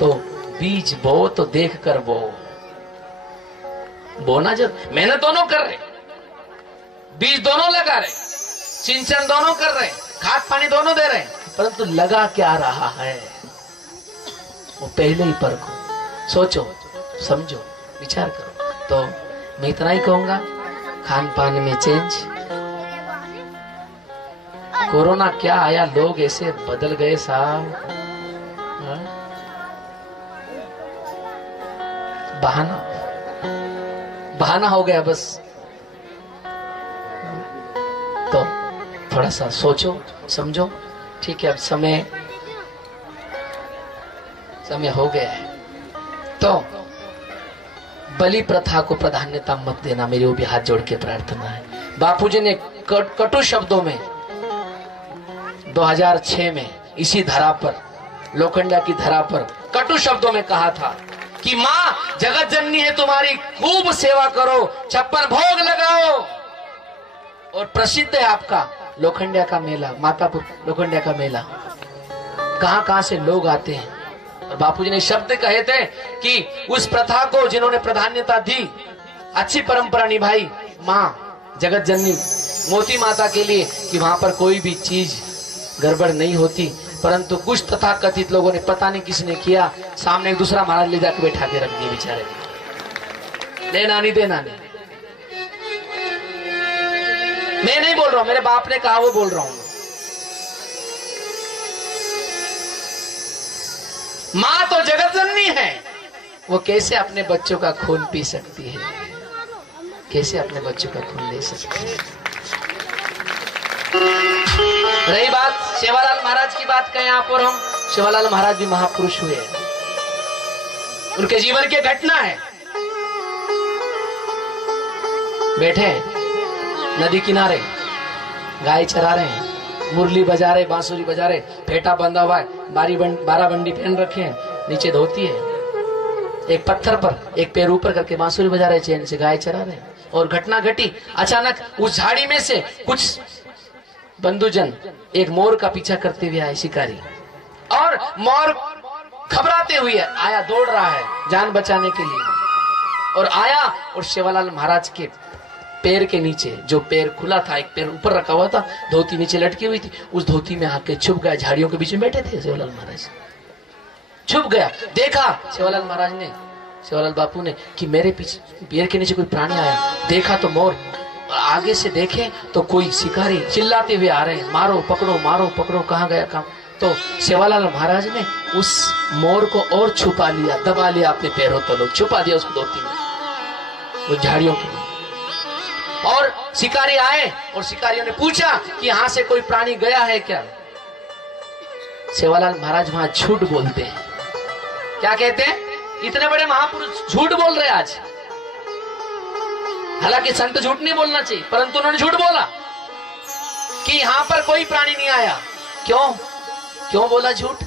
तो बीज बो तो देख कर बो, बोना जब मेहनत दोनों कर रहे, बीज दोनों लगा रहे, सिंचन दोनों कर रहे, खाद पानी दोनों दे रहे, परंतु लगा क्या रहा है। वो पहले ही परखो, सोचो, समझो, विचार करो। तो मैं इतना ही कहूंगा, खान पान में चेंज। कोरोना क्या आया, लोग ऐसे बदल गए साहब। बहाना हो गया बस। तो थोड़ा सा सोचो समझो, ठीक है। अब समय हो गया है, तो बलि प्रथा को प्राधान्यता मत देना, मेरी वो भी हाथ जोड़ के प्रार्थना है। बापूजी ने कटु शब्दों में 2006 में इसी धरा पर, लोखंडा की धरा पर कटु शब्दों में कहा था कि माँ जगत जननी है तुम्हारी, खूब सेवा करो, 56 भोग लगाओ। और प्रसिद्ध है आपका लोखंडिया का मेला, मातापुर लोखंडिया का मेला। कहां से लोग आते हैं। और बापूजी ने शब्द कहे थे कि उस प्रथा को जिन्होंने प्राधान्यता दी, अच्छी परंपरा निभाई माँ जगत जननी मोती माता के लिए, कि वहां पर कोई भी चीज गड़बड़ नहीं होती। परंतु कुछ तथा कथित लोगों ने, पता नहीं किसने किया, सामने एक दूसरा महाराज ले जाकर बैठा के रख दिए बेचारे। दे नानी दे नानी। मैं नहीं बोल रहा हूं, मेरे बाप ने कहा वो बोल रहा हूं। मां तो जगत जननी है, वो कैसे अपने बच्चों का खून पी सकती है, कैसे अपने बच्चों का खून ले सकती है। रही बात सेवालाल महाराज की बात कहें यहाँ पर हम, सेवालाल महाराज भी महापुरुष हुए, उनके जीवन की घटना है। बैठे नदी किनारे, गाय चरा रहे हैं, मुरली बजा रहे, बांसुरी बजा रहे, फेटा बंधा हुआ है, बारह बंडी पहन रखे हैं, नीचे धोती है, एक पत्थर पर एक पैर ऊपर करके बांसुरी बजा रहे, चैन से गाय चरा रहे। और घटना घटी, अचानक उस झाड़ी में से कुछ बंधुजन एक मोर का पीछा करते हुए आए, शिकारी। और मोर घबराते हुए आया, दौड़ रहा है जान बचाने के लिए, और आया और सेवालाल महाराज के पैर के नीचे, जो पैर खुला था, एक पैर ऊपर रखा हुआ था, धोती नीचे लटकी हुई थी, उस धोती में आके छुप गया। झाड़ियों के बीच में बैठे थे सेवालाल महाराज, छुप गया। देखा सेवालाल महाराज ने, सेवालाल बापू ने, कि मेरे पीछे पैर के नीचे कोई प्राणी आया। देखा तो मोर, आगे से देखे तो कोई शिकारी चिल्लाते हुए आ रहे हैं, मारो पकड़ो मारो पकड़ो, कहाँ गया काम। तो सेवालाल महाराज ने उस मोर को और छुपा लिया, दबा लिया अपने पैरों तलों, छुपा दिया उसको धोती में, वो झाड़ियों के। और शिकारी आए और शिकारियों ने पूछा कि यहां से कोई प्राणी गया है क्या। सेवालाल महाराज वहां झूठ बोलते हैं। क्या कहते हैं? इतने बड़े महापुरुष झूठ बोल रहे आज। हालांकि संत झूठ नहीं बोलना चाहिए, परंतु उन्होंने झूठ बोला कि यहां पर कोई प्राणी नहीं आया। क्यों बोला झूठ?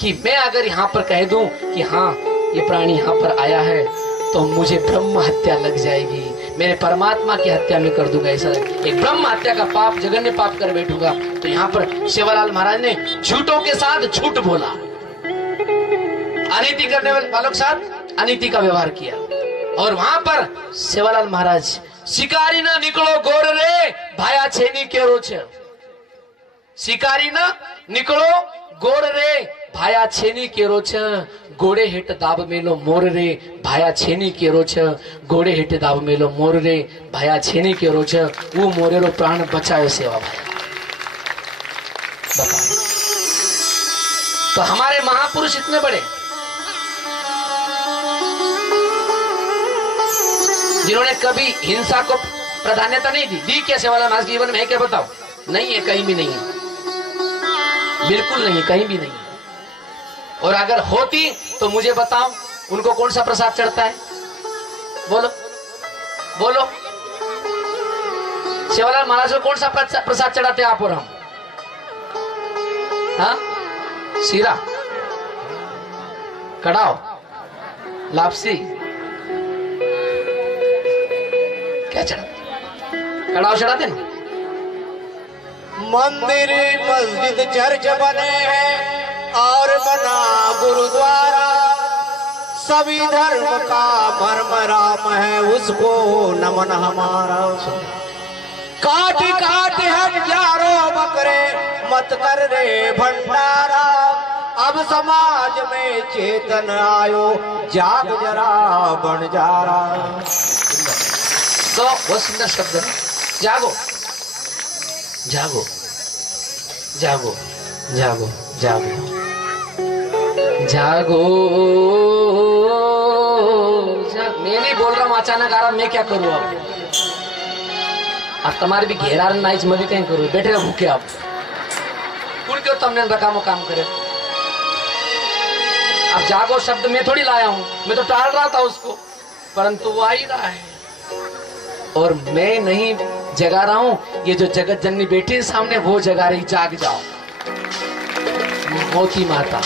कि मैं अगर यहां पर कह दूं कि हाँ ये प्राणी यहां पर आया है, तो मुझे ब्रह्म हत्या लग जाएगी, मेरे परमात्मा की हत्या में कर दूंगा। ऐसा एक ब्रह्म हत्या का पाप, जघन्य पाप कर बैठूंगा। तो यहाँ पर सेवालाल महाराज ने झूठों के साथ झूठ बोला, अनीति करने वालों के साथ अनीति का व्यवहार किया। और वहां पर सेवालाल महाराज, शिकारी ना निकलो गोर रे भाया छेनी के रोच, शिकारी ना निकलो गोर रे भाया छेनी के रोच, गोड़े हेट दाब मेलो मोर रे भाया छेनी के रोच, गोड़े हेट दाब मेलो मोर रे भाया छेनी के रोच, वो मोरेरो प्राण बचायो सेवा भाया। तो हमारे महापुरुष इतने बड़े, जिन्होंने कभी हिंसा को प्राधान्यता नहीं दी क्या सेवालाल महाराज के जीवन में है क्या? बताओ। नहीं है, कहीं भी नहीं है, बिल्कुल नहीं, कहीं भी नहीं। और अगर होती तो मुझे बताओ, उनको कौन सा प्रसाद चढ़ता है? बोलो बोलो, सेवालाल महाराज को कौन सा प्रसाद चढ़ाते हैं आप और हम? हाँ, सीरा, कड़ाव, लापसी, क्या चढ़ाते? कड़ाव चढ़ाते ना। मंदिर मस्जिद चर्च बने हैं और बना गुरुद्वारा, सभी धर्म का मर्म राम है, उसको नमन हमारा। काट काट हजारों बकरे मत कर रे भंडारा, अब समाज में चेतन आयो, जाग जरा बंजारा। तो वो सुंदर शब्द है, जागो जागो जागो जागो जागो जागो। मैं नहीं बोल रहा हूँ अचानक आ रहा, मैं क्या करूँ अब तुम्हारे भी घेरा नाइज मैं भी कहीं करूँ, बैठे रहो भूखे आप कुल क्यों तुमने रकामो काम करे। अब जागो शब्द मैं थोड़ी लाया हूँ, मैं तो टाल रहा था उसको, परंतु वो आ ही रहा है और मैं नहीं जगा रहा हूँ। ये जो जगत जननी बैठी है सामने वो जगा रही, जाग जाओ मोती माता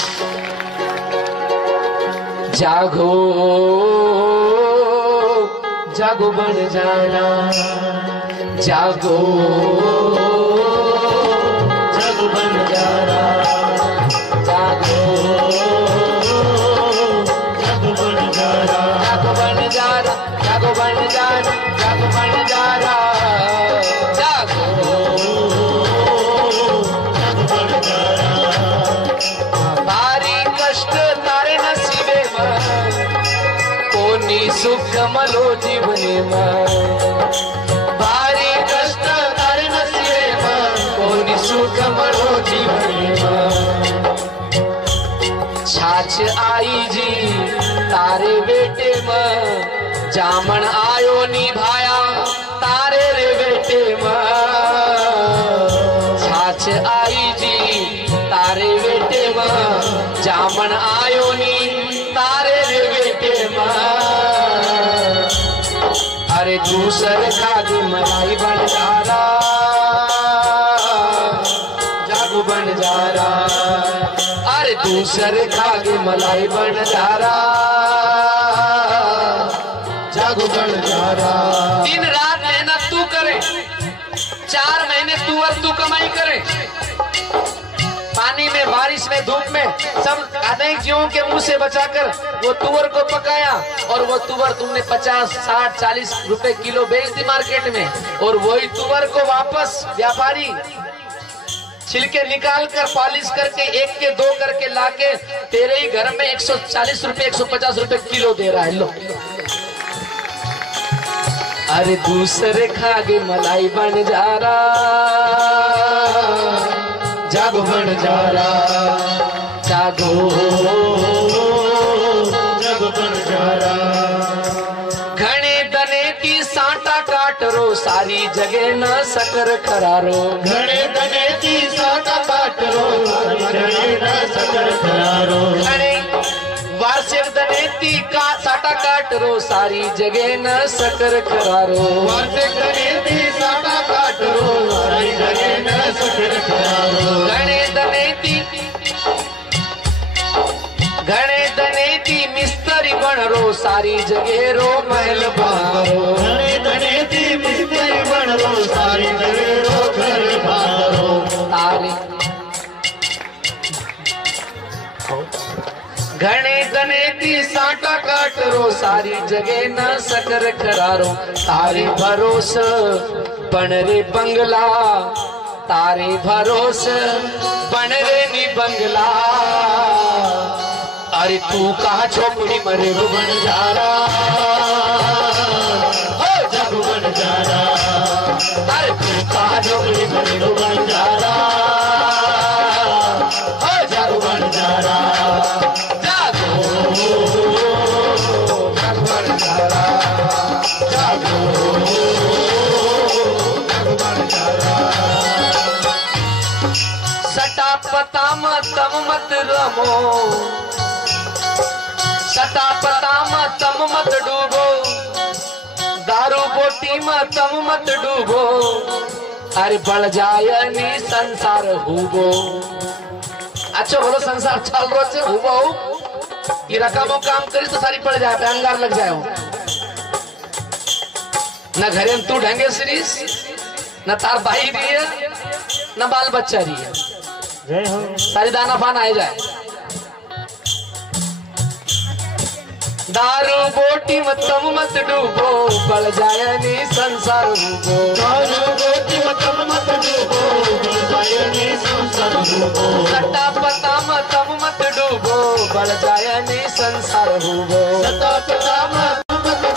जागो जागो बंजारा जागो जागो बंजारा जागो जागो बंजारा जागो बंजारा जागो बंजारा जागो बंजारा जागो जागो बंजारा। भारी कष्ट तारे नसीबे में, कोनी सुख मलो जीवने में। भारी कष्ट तारे नसीबे में, कोनी सुख मलो जीवने में। छाछ आई जी तारे बेटे में, जामन आयो निभाया तारे रे बेटे में। छाछ आई जी तारे बेटे में, जामन आयो नी तारे रे बेटे में। अरे दूसर खादी मलाई बंजारा जागो बंजारा। अरे दूसर खादी मलाई बंजारा जागो बंजारा। दिन रात मेहनत तू करे, 4 महीने तू और तू कमाई करे, पानी में बारिश में धूप में सब आधे जीवों के मुंह से बचाकर वो तुअर को पकाया और वो तुअर तुमने 50, 60, 40 रुपए किलो बेच दी मार्केट में। और वही तुअर को वापस व्यापारी छिलके निकाल कर पॉलिश करके 1 के 2 करके लाके तेरे ही घर में 140 रुपए 150 रुपए किलो दे रहा है। लो अरे दूसरे खागे मलाई बंजारा जागो बंजारा जागो जागो बंजारा। घने दने की साटा काटरो, सारी जगह न सकर खरारो। घड़े दने की साटा काटरो, सारी जगह न सकर खरारो। घने वार्षिक दनेती का साटा काटरो, सारी जगह न सकर खरारो। वार्षिक दनेती साटा काटरो, सारी जगह न सकर खरारो। घने दनेती मिस्त्री बनरो, सारी जगह रो महल बहारो। घड़े दनेती मिस्त्री बनरो, सारी जगह रो घर बहारो। घने दनेती साटा काटरो, सारी जगह न सकर खरारो। तारे भरोस बन रे बंगला, तारे भरोस बन रे नी बंगला। अरे तू कहा झोपड़ी मरे वो बंजारा जागो बंजारा। अरे तू कहा झोपड़ी मरे वो बंजारा जागो बंजारा जागो जागो बंजारा जागो जागो बंजारा। सटा पता तम मत रमो, सटा पता तम मत डूबो, दारू बोटी में तम मत डूबो। अरे बढ़ जाए नी संसार हुबो। अच्छा बोलो संसार चल रो से हुबो, ये रकामो काम करी तो सारी पड़ जाए, अंगार लग जाए। न घरे में तू ढंगे सीरीज, न तार भाई रही है, न बाल बच्चा रही है, जय हो। सारी दाना पान आए जाए। दारू बोटी में तम मत डूबो, बढ़ जाए नी संसार हुबो। दारू बोटी में तम मत डूबो, बढ़ जाए नी संसार हुबो। सट्टा पता में तम मत हुबो सता पिता मत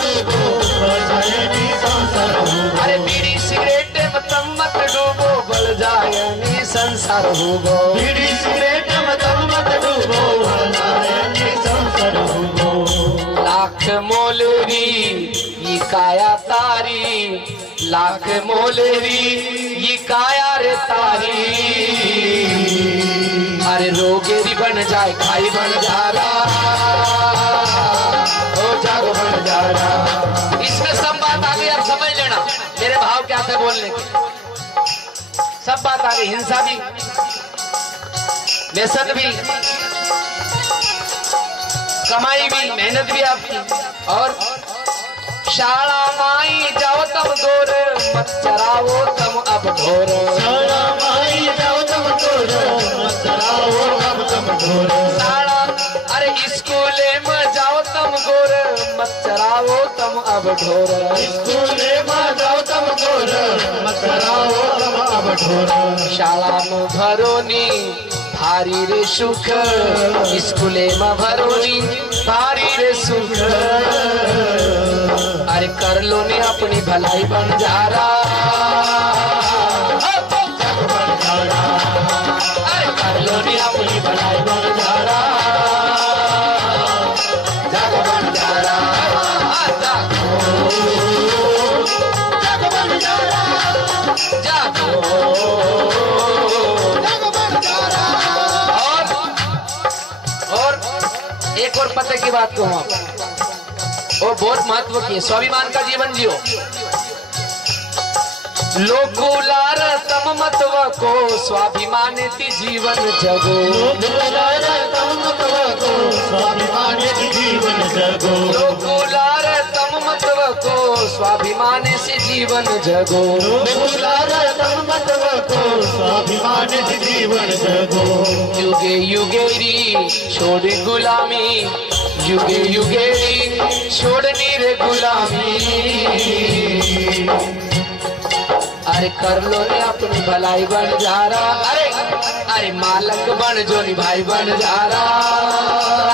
डूबो बढ़ जाए नी संसार हुबो अरे बीड़ी सिगरेट में तम मत डूबो बढ़ जाए नी संसार हुबो बीड़ी सिगरेट में तम मत डूबो बढ़ जाए नी संसार हुबो लाख मोलेरी ये काया तारी लाख मोलेरी ये काया रे तारी अरे रोगेरी बन जाए खाई बन जा रहा हो जागो बन जा रहा। इसमें सब बात आ गई, आप समझ लेना मेरे भाव क्या थे बोलने के। सब बात आ गई, हिंसा भी, व्यसन भी, कमाई भी, मेहनत भी आपकी। और शाला माई जाओ तम दूर मत चराओ तम अब ढोर शाला माई जाओ तम दूर मत चराओ अब तम ढोर शाला अरे स्कूले में जाओ तम गोर मत चराओ तम अब ढोर स्कूले में जाओ तम दूर मत चराओ तम अब ढोर शाला में भरोनी भारी रे सुख स्कूले में भरोनी भारी रे सुख अरे कर लो ने अपनी भलाई बन जा रहा अरे कर लो ने अपनी भलाई बन जा रहा जग बन जा रहा जग बन जा रहा जागो जग बन जा रहा और एक और पते की बात कहूँ आप, वो बहुत महत्व की है। स्वाभिमान का जीवन जियो, लोकुलार तम मतव को स्वाभिमान ती जीवन जगो लोकुलार तम मतव को स्वाभिमान ती जीवन जगो लोकुलार तम मतव को स्वाभिमान से जीवन जगो लोकुलार तम मतव को स्वाभिमान ती जीवन जगो युगे युगेरी छोड़ गुलामी युगे युगेरी छोड़नी रे गुलामी अरे कर लो ने अपनी भलाई बन जा रहा अरे मालक बन जो नी भाई बन जा रहा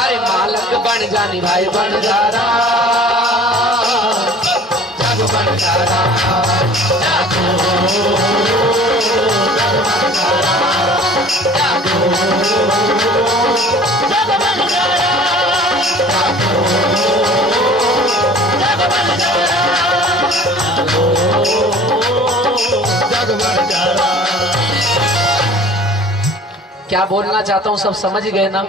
अरे मालक बन जानी भाई बन जा रहा जग बन जा रहा जागो जग बन जा रहा जागो जग बन जा रहा जागो जग बन जा रहा जग बन जा रहा। क्या बोलना चाहता हूँ सब समझ गए ना?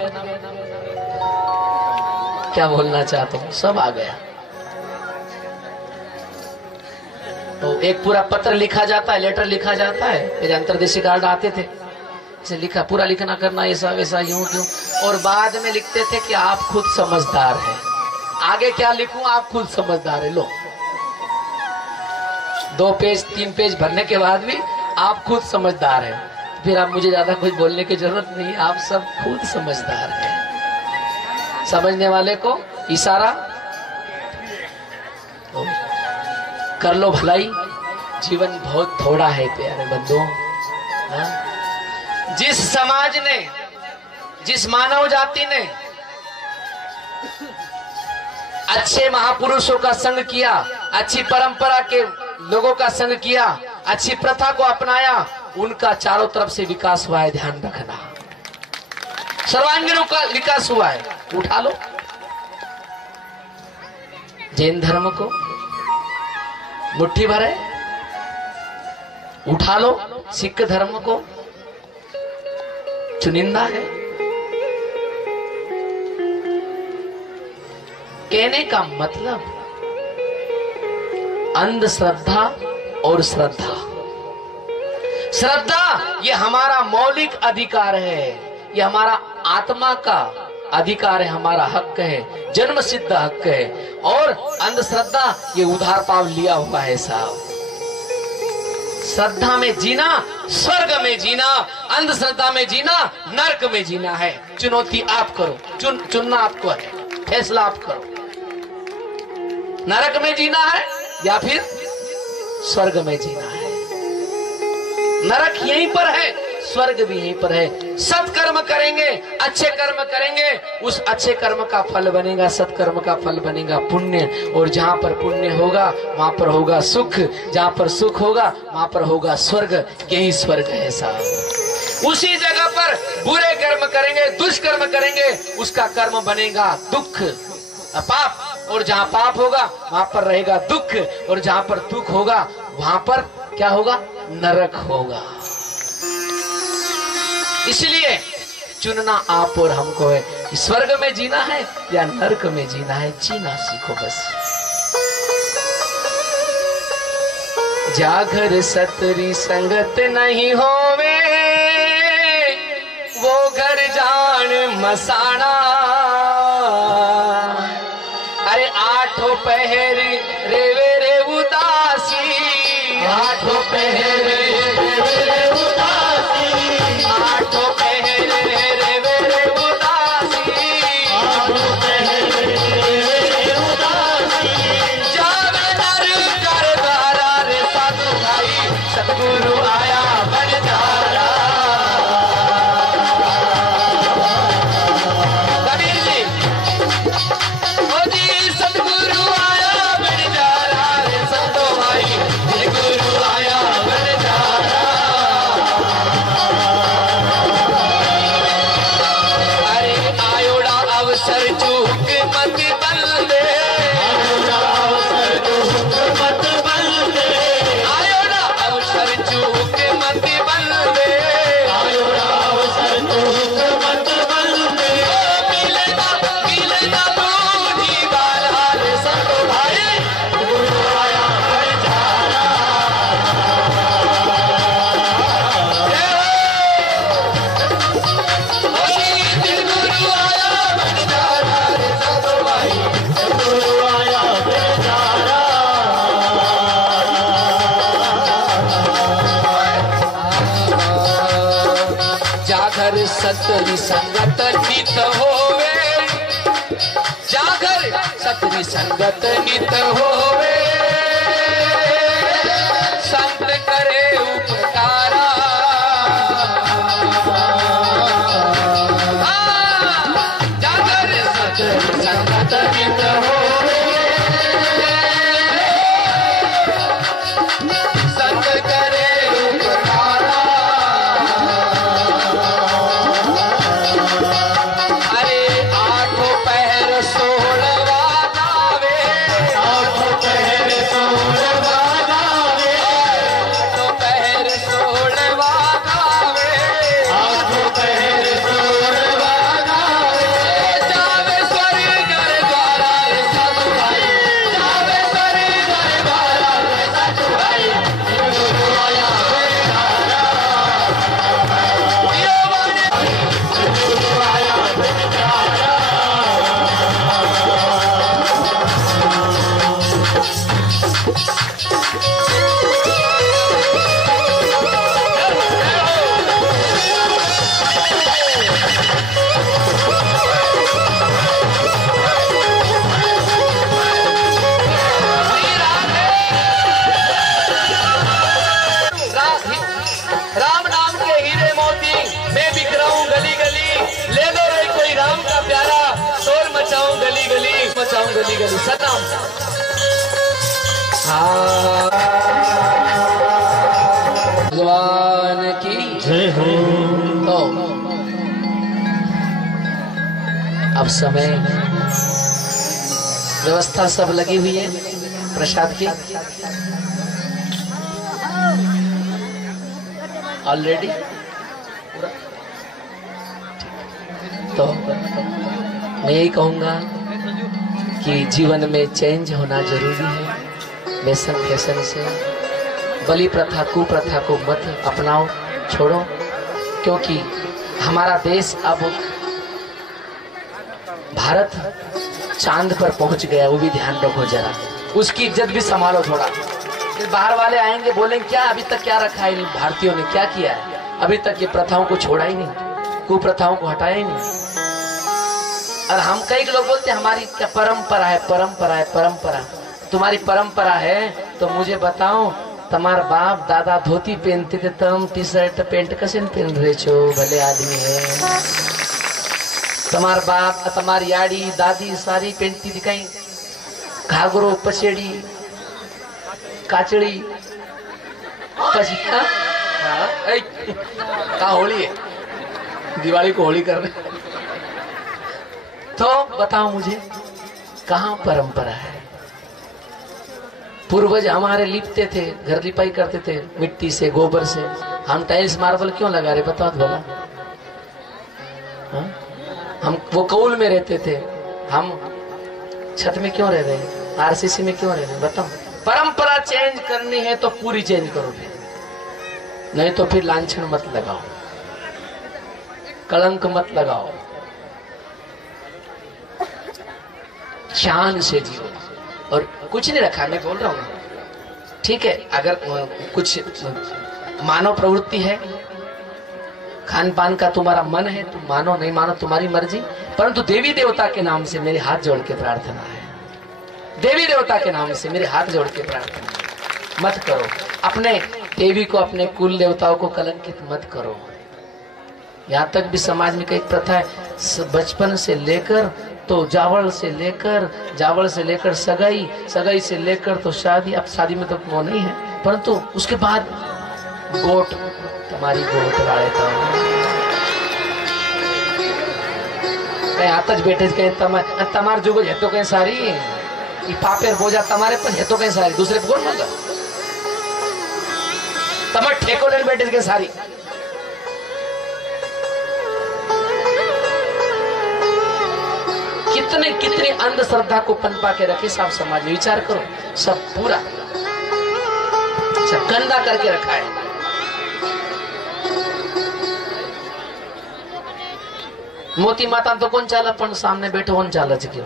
क्या बोलना चाहता हूँ सब आ गया। तो एक पूरा पत्र लिखा जाता है, लेटर लिखा जाता है, मेरे अंतर्देशीय कार्ड आते थे, इसे लिखा पूरा लिखना करना ऐसा वैसा यूं क्यों, और बाद में लिखते थे कि आप खुद समझदार हैं। आगे क्या लिखूं, आप खुद समझदार है। लो 2 पेज 3 पेज भरने के बाद भी आप खुद समझदार हैं, फिर आप मुझे ज्यादा कुछ बोलने की जरूरत नहीं, आप सब खुद समझदार हैं। समझने वाले को इशारा तो कर लो भलाई, जीवन बहुत थोड़ा है प्यारे बंधुओं। जिस समाज ने, जिस मानव जाति ने अच्छे महापुरुषों का संग किया, अच्छी परंपरा के लोगों का संग किया, अच्छी प्रथा को अपनाया, उनका चारों तरफ से विकास हुआ है। ध्यान रखना, सर्वांगीण विकास हुआ है। उठा लो जैन धर्म को, मुट्ठी भर है, उठा लो सिख धर्म को, चुनिंदा है। कहने का मतलब अंधश्रद्धा और श्रद्धा, श्रद्धा ये हमारा मौलिक अधिकार है, ये हमारा आत्मा का अधिकार है, हमारा हक है, जन्म सिद्ध हक है। और अंधश्रद्धा ये उधार पाव लिया हुआ है साहब। श्रद्धा में जीना स्वर्ग में जीना, अंधश्रद्धा में जीना नरक में जीना है। चुनौती आप करो, चुनना आपको है, फैसला आप करो। नरक में जीना है या फिर स्वर्ग में जीना है। नरक यहीं पर है, स्वर्ग भी यहीं पर है। सत्कर्म करेंगे, अच्छे कर्म करेंगे, उस अच्छे कर्म का फल बनेगा, सत्कर्म का फल बनेगा पुण्य। और जहाँ पर पुण्य होगा वहां पर होगा सुख, जहाँ पर सुख होगा वहां पर होगा स्वर्ग। यही स्वर्ग है साहब। उसी जगह पर बुरे कर्म करेंगे, दुष्कर्म करेंगे, उसका कर्म बनेगा दुख, पाप। और जहाँ पाप होगा वहां पर रहेगा दुख, और जहाँ पर दुख होगा वहां पर क्या होगा? नरक होगा। इसलिए चुनना आप और हमको है कि स्वर्ग में जीना है या नरक में जीना है। जीना सीखो बस। जागर सतरी संगत नहीं होवे, वो घर जान मसाना। अरे आठों पहर रेवे रे उदासी, आठों पहर रेवे रे उदासी, आठों पहर रेवे रे उदासी, आठों पहर रेवे रे उदासी। जावे नर कर द्वारा रे साधु भाई, सतगुरु आया बंजारा। कबीर जी, ओ जी सतगुरु आया बंजारा रे साधु भाई, गुरु आया बंजारा। अरे आयोड़ा अवसर चूक मत बंदे, आयोड़ा अवसर चूक मत बंदे, आयोड़ा अवसर चूक मत बंदे, आयोड़ा अवसर चूक मत बंदे। मिलेगा बूढ़ी बाला रे साधु भाई, गुरु आया बंजारा। गुरु आया बंजारा रे साधु भाई, गुरु आया बंजारा। जागर सतरी संगत नित होवे, जागर सतरी संगत नित होवे, संत करे उपकारा। जागर सतरी संगत नित होवे, संत करे उपकारा। अरे आठों पहर सोलवा गावे, आठों पहर सोलवा गावे, आठों पहर सोलवा गावे, आठों पहर सोलवा गावे। जावे स्वर्ग द्वारा रे साधु भाई, जावे स्वर्ग द्वारा रे साधु भाई, गुरु आया बंजारा। यो वाणे गुरु आया बंजारा। राम नाम के हीरे मोती मैं बिक रहा हूँ गली गली, ले दो रे कोई राम का प्यारा, शोर मचाऊं गली गली, मचाऊं गली गली। सतनाम। भगवान की जय हो। तो अब समय व्यवस्था सब लगी हुई है प्रसाद की ऑलरेडी। तो मैं यही कहूंगा कि जीवन में चेंज होना जरूरी है। फैशन फैशन से बलि प्रथा कुप्रथा को मत अपनाओ, छोड़ो, क्योंकि हमारा देश अब भारत चांद पर पहुंच गया, वो भी ध्यान रखो जरा, उसकी इज्जत भी संभालो थोड़ा। बाहर वाले आएंगे बोलेंगे क्या अभी तक क्या रखा है, भारतीयों ने क्या किया है, अभी तक ये प्रथाओं को छोड़ा ही नहीं, कुप्रथाओं को हटाया ही नहीं। और हम कई लोग बोलते हैं हमारी क्या परंपरा है, परंपरा है, परंपरा। तुम्हारी परंपरा है तो मुझे बताओ तुम्हारा बाप दादा धोती पहनते थे, तुम टी शर्ट पेंट कैसे पहन रहे छो? भले आदमी है। तुम्हारा बाप तुम्हारी याड़ी दादी सारी पहनती थी, कहीं घाघरो पछेड़ी काचड़ी का होली है, दिवाली को होली कर रहे। तो बताओ मुझे कहाँ परंपरा है? पूर्वज हमारे लिपते थे, घर लिपाई करते थे मिट्टी से, गोबर से। हम टाइल्स मार्बल क्यों लगा रहे बताओ तो भला? हम वो कौल में रहते थे, हम छत में क्यों रह रहे हैं? आरसीसी में क्यों रह रहे हैं बताओ? परंपरा चेंज करनी है तो पूरी चेंज करो, नहीं तो फिर लांछन मत लगाओ, कलंक मत लगाओ, शान से जियो। और कुछ नहीं रखा, मैं बोल रहा हूँ ठीक है। अगर कुछ मानव प्रवृत्ति है, खान पान का तुम्हारा मन है, तुम मानो नहीं मानो तुम्हारी मर्जी, परंतु देवी देवता के नाम से मेरे हाथ जोड़ के प्रार्थना है, देवी देवता के नाम से मेरे हाथ जोड़ के प्रार्थना मत करो। अपने देवी को, अपने कुल देवताओं को कलंकित मत करो। यहाँ तक भी समाज में कई प्रथा है, बचपन से लेकर तो जावल से लेकर सगाई, सगाई से लेकर तो शादी। अब शादी में तो वो नहीं है, परंतु उसके बाद गोट, तुम्हारी गोट लाए तो कहीं आतज बैठे कहीं तमार जुगो है तो कहीं सारी पापेर बोझा तुम्हारे पर है तो कहीं सारी, दूसरे को कौन मांगा? तमार ठेको ले बैठे कहीं सारी। कितने कितनी अंधश्रद्धा को पनपा के रखे सब समाज में, विचार करो। सब पूरा सब गंदा करके रखा है। मोती माता तो कौन चाला, पण सामने बैठो कौन चाला क्यों?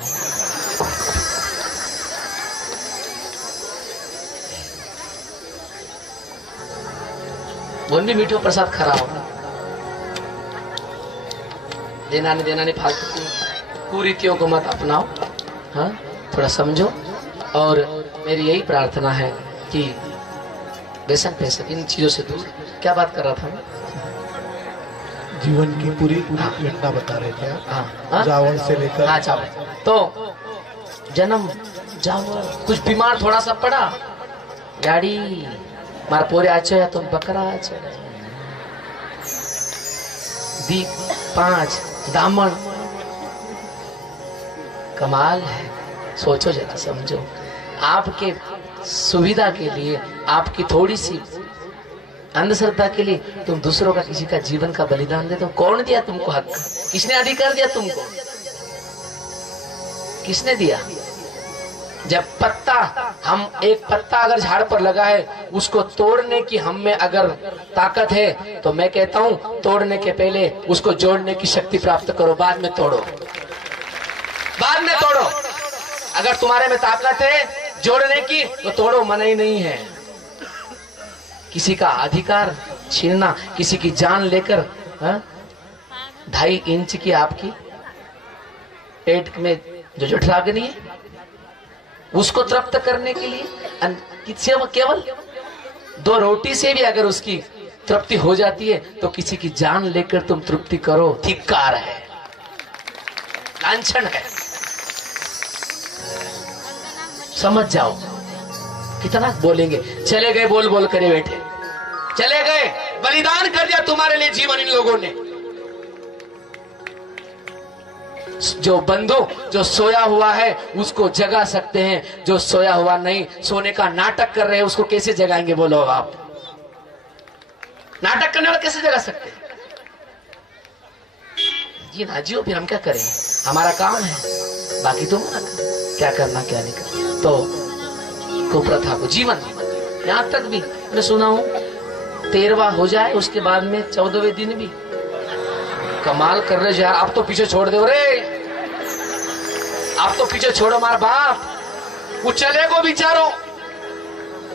भी मीठो प्रसाद खरा हो, देना नहीं फालतू कुरीतियों को मत अपनाओ। हाँ, थोड़ा समझो। और मेरी यही प्रार्थना है कि बेशक बेशक इन चीजों से दूर। क्या बात कर रहा था मैं? जीवन की पूरी घटना बता रहे थे। हाँ, जावल से लेकर। हाँ, जावल तो जन्म जावल, कुछ बीमार थोड़ा सा पड़ा, गाड़ी मार पोरे आचे तुम बकरा आचे दी 5 दामन। कमाल है, सोचो जरा, समझो। आपके सुविधा के लिए, आपकी थोड़ी सी अंधश्रद्धा के लिए तुम दूसरों का, किसी का जीवन का बलिदान दे दो। कौन दिया तुमको हक? किसने अधिकार दिया तुमको? किसने दिया? जब पत्ता, हम एक पत्ता अगर झाड़ पर लगा है, उसको तोड़ने की हम में अगर ताकत है तो मैं कहता हूं तोड़ने के पहले उसको जोड़ने की शक्ति प्राप्त करो, बाद में तोड़ो, बाद में तोड़ो। अगर तुम्हारे में ताकत है जोड़ने की तो तोड़ो, मना ही नहीं है। किसी का अधिकार छीनना, किसी की जान लेकर 2.5 इंच की आपकी पेट में जो जठराग्नि है उसको तृप्त करने के लिए केवल 2 रोटी से भी अगर उसकी तृप्ति हो जाती है तो किसी की जान लेकर तुम तृप्ति करो, धिक्कार है, लांछन है। समझ जाओ। कितना बोलेंगे? चले गए बोल बोल करे बैठे, चले गए, बलिदान कर दिया तुम्हारे लिए जीवन इन लोगों ने। जो बंधु जो सोया हुआ है उसको जगा सकते हैं, जो सोया हुआ नहीं, सोने का नाटक कर रहे हैं, उसको कैसे जगाएंगे बोलो आप? नाटक करने वाला कैसे जगा सकते हैं? जी ना जियो, फिर हम क्या करें? हमारा काम है, बाकी तुम क्या करना क्या नहीं करना। तो कुप्रथा को जीवन, यहां तक भी मैं सुना हूं 13वां हो जाए उसके बाद में 14वें दिन भी। कमाल कर रहे यार, आप तो पीछे छोड़ दो रे, आप तो पीछे छोड़ो मार बाप, वो चले को बिचारो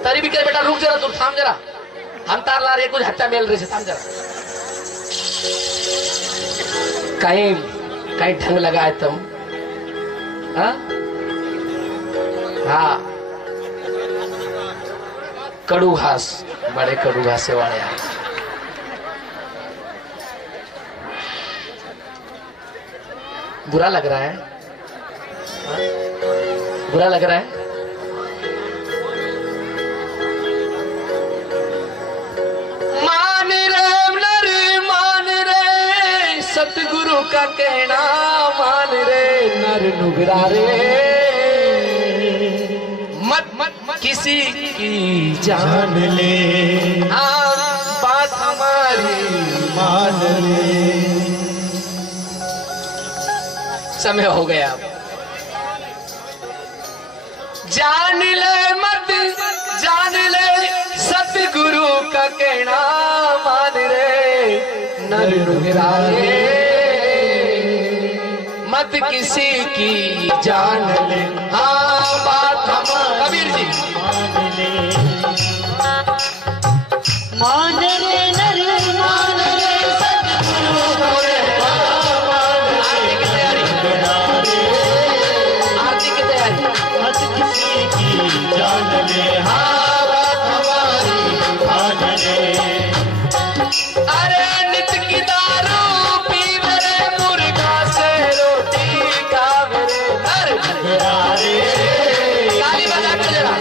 तारी भी कह बेटा रुक जरा, तुम थाम जरा, हम तार ला रहे कुछ हत्या मेल रहे, थाम जरा। कहीं कहीं ढंग लगाए तुम। हाँ कड़ू घास, बड़े कड़ू घासे वाले आए। बुरा लग रहा है? बुरा लग रहा है? मान रे नर मान रे, सतगुरु का कहना मान रे नर नुगरा रे, मत किसी की जान ले, हाँ बात हमारी मान ले। समय हो गया, जान ले मत जान ले, सतगुरु का कहना मान रे नर नुगरा रे, मत किसी की जान ले, हाँ बात हमारी। कबीर जी मान ले नर मान ले, सतगुरु का कहना आरती की तैयारी, आरती की तैयारी। मत किसी की जान ले, हाँ बात हमारी मान ले। अरे नित की दारू पीवे रे, मुर्गा से रोटी खावे रे नर। ताली बजा के जरा,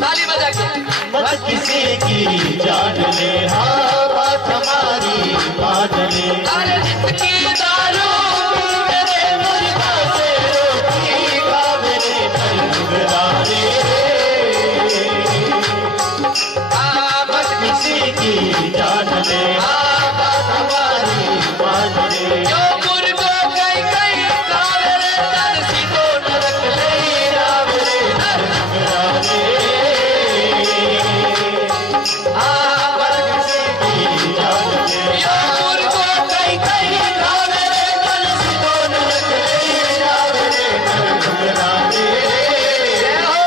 ताली बजा के। मत किसी की जान ले, हाँ बात हमारी मान ले। अरे नित की दारू पीवे रे, मुर्गा से रोटी खावे रे नर रे। मत किसी की जान ले, हाँ बात हमारी मान ले। जो मुर्गो कई कई खावे रे, तन सीधो नरक ले जावे रे नर। मत किसी की जान ले, जो मुर्गो कई कई खावे रे, तन सीधो नरक ले जावे रे नर। जय हो।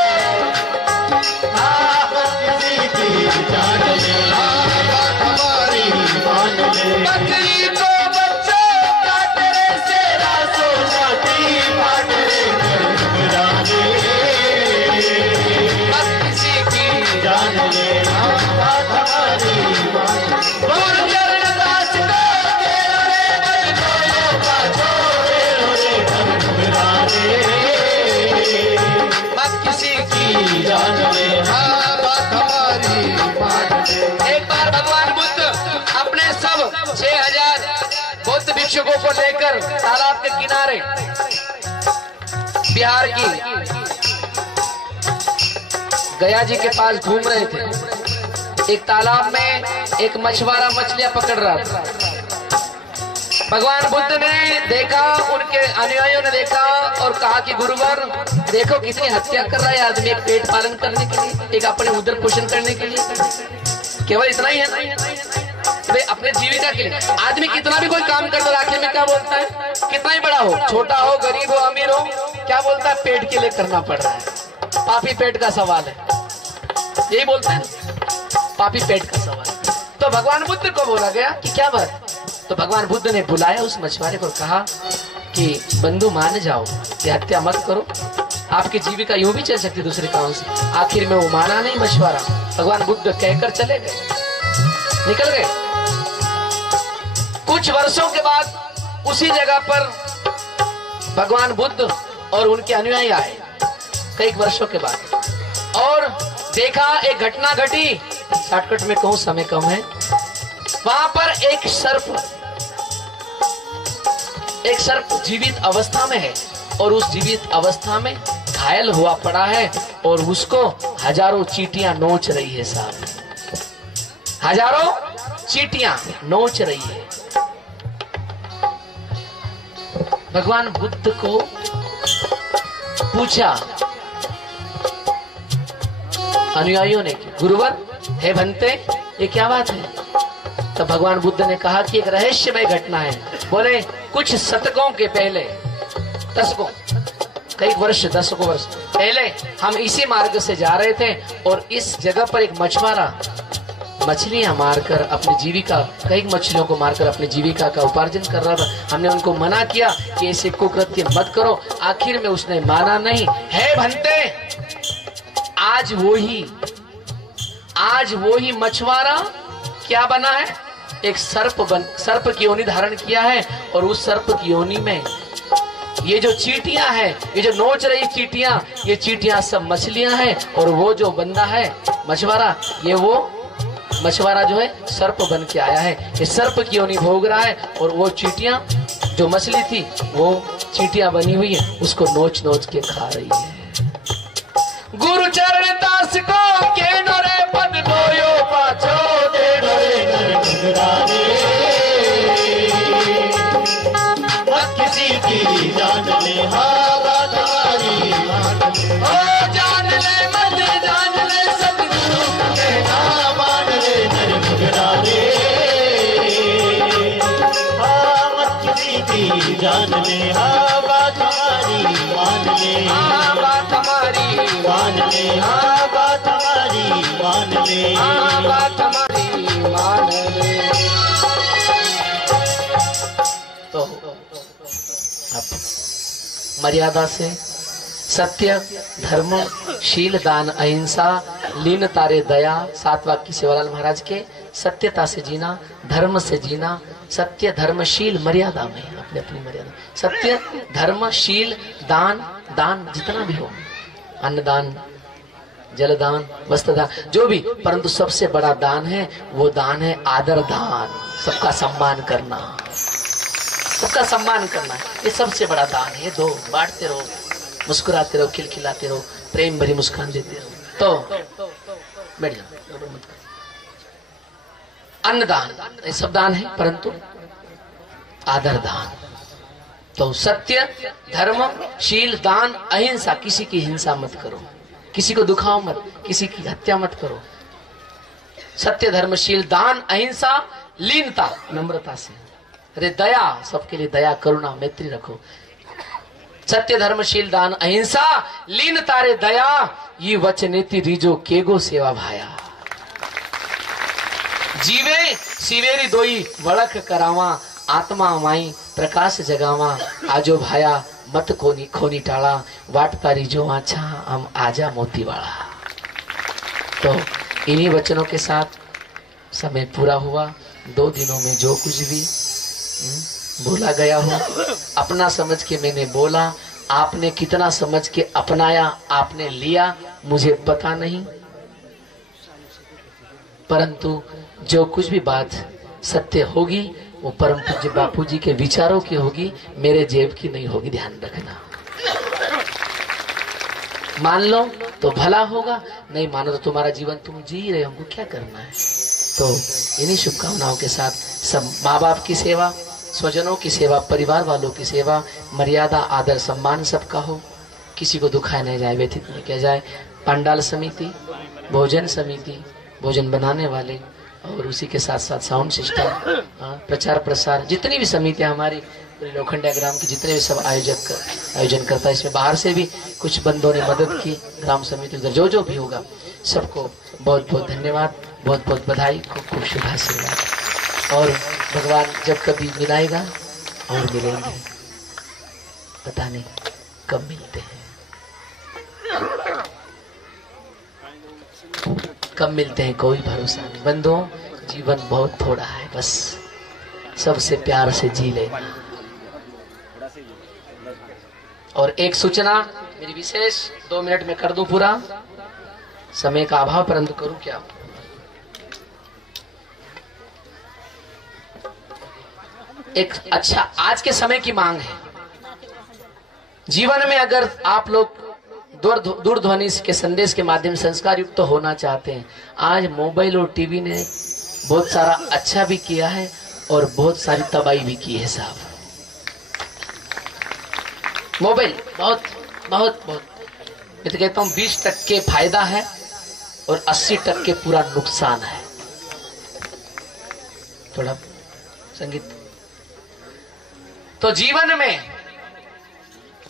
किसी की जान ले, हाँ बात हमारी मान ले। बकरी को बच्चे काटे रे, शेरा सो छाती फाट रे मत किसी की जान ले, हाँ बात हमारी मान ले। गुरु दास को केरो रे, बजनो का छोड़े मत किसी की। जान ले, हाँ बात हमारी मान ले। एक बार भगवान बुद्ध अपने सब 6000 बौद्ध भिक्षुकों को लेकर तालाब के किनारे बिहार की गया जी के पास घूम रहे थे। एक तालाब में एक मछुआरा मछलियां पकड़ रहा था। भगवान बुद्ध ने देखा, उनके अनुयायियों ने देखा और कहा कि गुरुवर देखो कितनी हत्या कर रहा है आदमी, एक पेट पालन करने के लिए, एक अपने उदर पोषण करने के लिए। केवल इतना ही है भाई, अपने जीविका के लिए आदमी कितना भी कोई काम करता है, आखिर में क्या बोलता है, कितना ही बड़ा हो, छोटा हो, गरीब हो, अमीर हो, क्या बोलता है, पेट के लिए करना पड़ रहा है। पापी पेट का सवाल है, यही बोलते हैं, पापी पेट का सवाल। तो भगवान बुद्ध को बोला गया कि क्या बात। तो भगवान बुद्ध ने बुलाया उस मछुआरे को, कहा कि बंधु मान जाओ, ये हत्या मत करो, आपकी जीविका यूं भी चल सकती दूसरे काम से। आखिर में वो माना नहीं मछुआरा, भगवान बुद्ध कहकर चले गए, निकल गए। कुछ वर्षों के बाद उसी जगह पर भगवान बुद्ध और उनके अनुयायी आए, कई वर्षों के बाद, और देखा एक घटना घटी। शॉर्टकट में कहूं, समय कम है। वहां पर एक सर्प जीवित अवस्था में है और उस जीवित अवस्था में घायल हुआ पड़ा है और उसको हजारों चींटियां नोच रही है साहब, हजारों चींटियां नोच रही है। भगवान बुद्ध को पूछा अनुयायियों ने, गुरुवर हे भंते ये क्या बात है। तब भगवान बुद्ध ने कहा कि एक रहस्यमय घटना है। बोले कुछ शतकों के पहले, दशकों, कई वर्ष, दशकों वर्ष पहले हम इसी मार्ग से जा रहे थे और इस जगह पर एक मछुआरा मछलियां मारकर अपनी जीविका, कई मछलियों को मारकर अपनी जीविका का उपार्जन कर रहा था। हमने उनको मना किया कि ऐसे कुकृत्य मत करो, आखिर में उसने माना नहीं। है भंते, आज वो ही मछुआरा क्या बना है, एक सर्प की योनि धारण किया है। और उस सर्प की योनि में ये जो चींटियां हैं, ये जो नोच रही चींटियां, ये चींटियां सब मछलियां हैं। और वो जो बंदा है मछुआरा, ये वो मछुआरा जो है सर्प बन के आया है, ये सर्प की योनि भोग रहा है। और वो चींटियां जो मछली थी वो चींटियां बनी हुई है, उसको नोच नोच के खा रही है। गुरु चरण दास को के नरे पद नोयो पाछो दे नरे किसी की जान ले बात हमारी मान ले। ओ जान ले मत जान ले सतगुरु कहना मान ले नर मुगरारे मत किसी की जान ले बात हमारी मान ले। बात हमारी मान ले बात हमारी मान ले। बात हमारी मान ले। तो मर्यादा से सत्य धर्म शील दान अहिंसा लीन तारे दया, 7 वाक्य सेवालाल महाराज के। सत्यता से जीना, धर्म से जीना, सत्य धर्म शील मर्यादा में, अपनी अपनी मर्यादा। सत्य धर्म शील दान, दान जितना भी हो, अन्नदान जलदान वस्त्रदान जो भी, परंतु सबसे बड़ा दान है वो दान है आदर दान, सबका सम्मान करना, सबका सम्मान करना है, ये सबसे बड़ा दान है। ये दो, बांटते रहो, मुस्कुराते रहो, खिलखिलाते रहो, प्रेम भरी मुस्कान देते रहो। तो बैठ जाओ। अन्नदान ये सब दान है, परंतु आदर दान। तो सत्य धर्म शील दान अहिंसा, किसी की हिंसा मत करो, किसी को दुखाओ मत, किसी की हत्या मत करो। सत्य धर्म शील दान अहिंसा लीनता, नम्रता से, अरे दया, सबके लिए दया करुणा मैत्री रखो। सत्य धर्म शील दान अहिंसा लीन तारे दया, ये वचनेति रीजो केगो सेवा भाया। जीवे सिवेरी दोई वड़क करावा, आत्मा माई प्रकाश जगावा, आजो भाया मत कोनी खोनी टाला, वाट तारी जो आछा हम आजा मोती वाला। तो इन्हीं वचनों के साथ समय पूरा हुआ। 2 दिनों में जो कुछ भी बोला गया हो, अपना समझ के मैंने बोला, आपने कितना समझ के अपनाया, आपने लिया, मुझे पता नहीं, परंतु जो कुछ भी बात सत्य होगी वो परम पूज्य बापू जी के विचारों की होगी, मेरे जेब की नहीं होगी, ध्यान रखना। मान लो तो भला होगा, नहीं मानो तो तुम्हारा जीवन तुम जी रहे, हमको क्या करना है। तो इन्हीं शुभकामनाओं के साथ सब माँ बाप की सेवा, स्वजनों की सेवा, परिवार वालों की सेवा, मर्यादा आदर सम्मान सबका हो, किसी को दुखाया नहीं जाए, व्यथित नहीं किया जाए। पंडाल समिति, भोजन समिति, भोजन बनाने वाले, और उसी के साथ साथ साउंड सिस्टम, प्रचार प्रसार, जितनी भी समितियां हमारी लोखंडिया ग्राम की, जितने भी सब आयोजन करता है, इसमें बाहर से भी कुछ बंदों ने मदद की, ग्राम समिति उधर जो भी होगा, सबको बहुत बहुत धन्यवाद, बहुत बहुत बधाई, खूब खूब शुभाशीर्वाद। और भगवान जब कभी मिलाएगा और मिलेंगे, पता नहीं कब मिलते हैं, कब मिलते हैं कोई भरोसा नहीं। बंधुओं, जीवन बहुत थोड़ा है, बस सबसे प्यार से जी लेना। और एक सूचना मेरी विशेष, 2 मिनट में कर दूं पूरा, समय का अभाव, परंतु करूं क्या। एक अच्छा आज के समय की मांग है जीवन में, अगर आप लोग दूरध्वनि के संदेश के माध्यम से संस्कार युक्त तो होना चाहते हैं, आज मोबाइल और टीवी ने बहुत सारा अच्छा भी किया है और बहुत सारी तबाही भी की है साहब। मोबाइल बहुत बहुत बहुत, मैं तो कहता हूँ 20% फायदा है और 80% पूरा नुकसान है। थोड़ा संगीत। तो जीवन में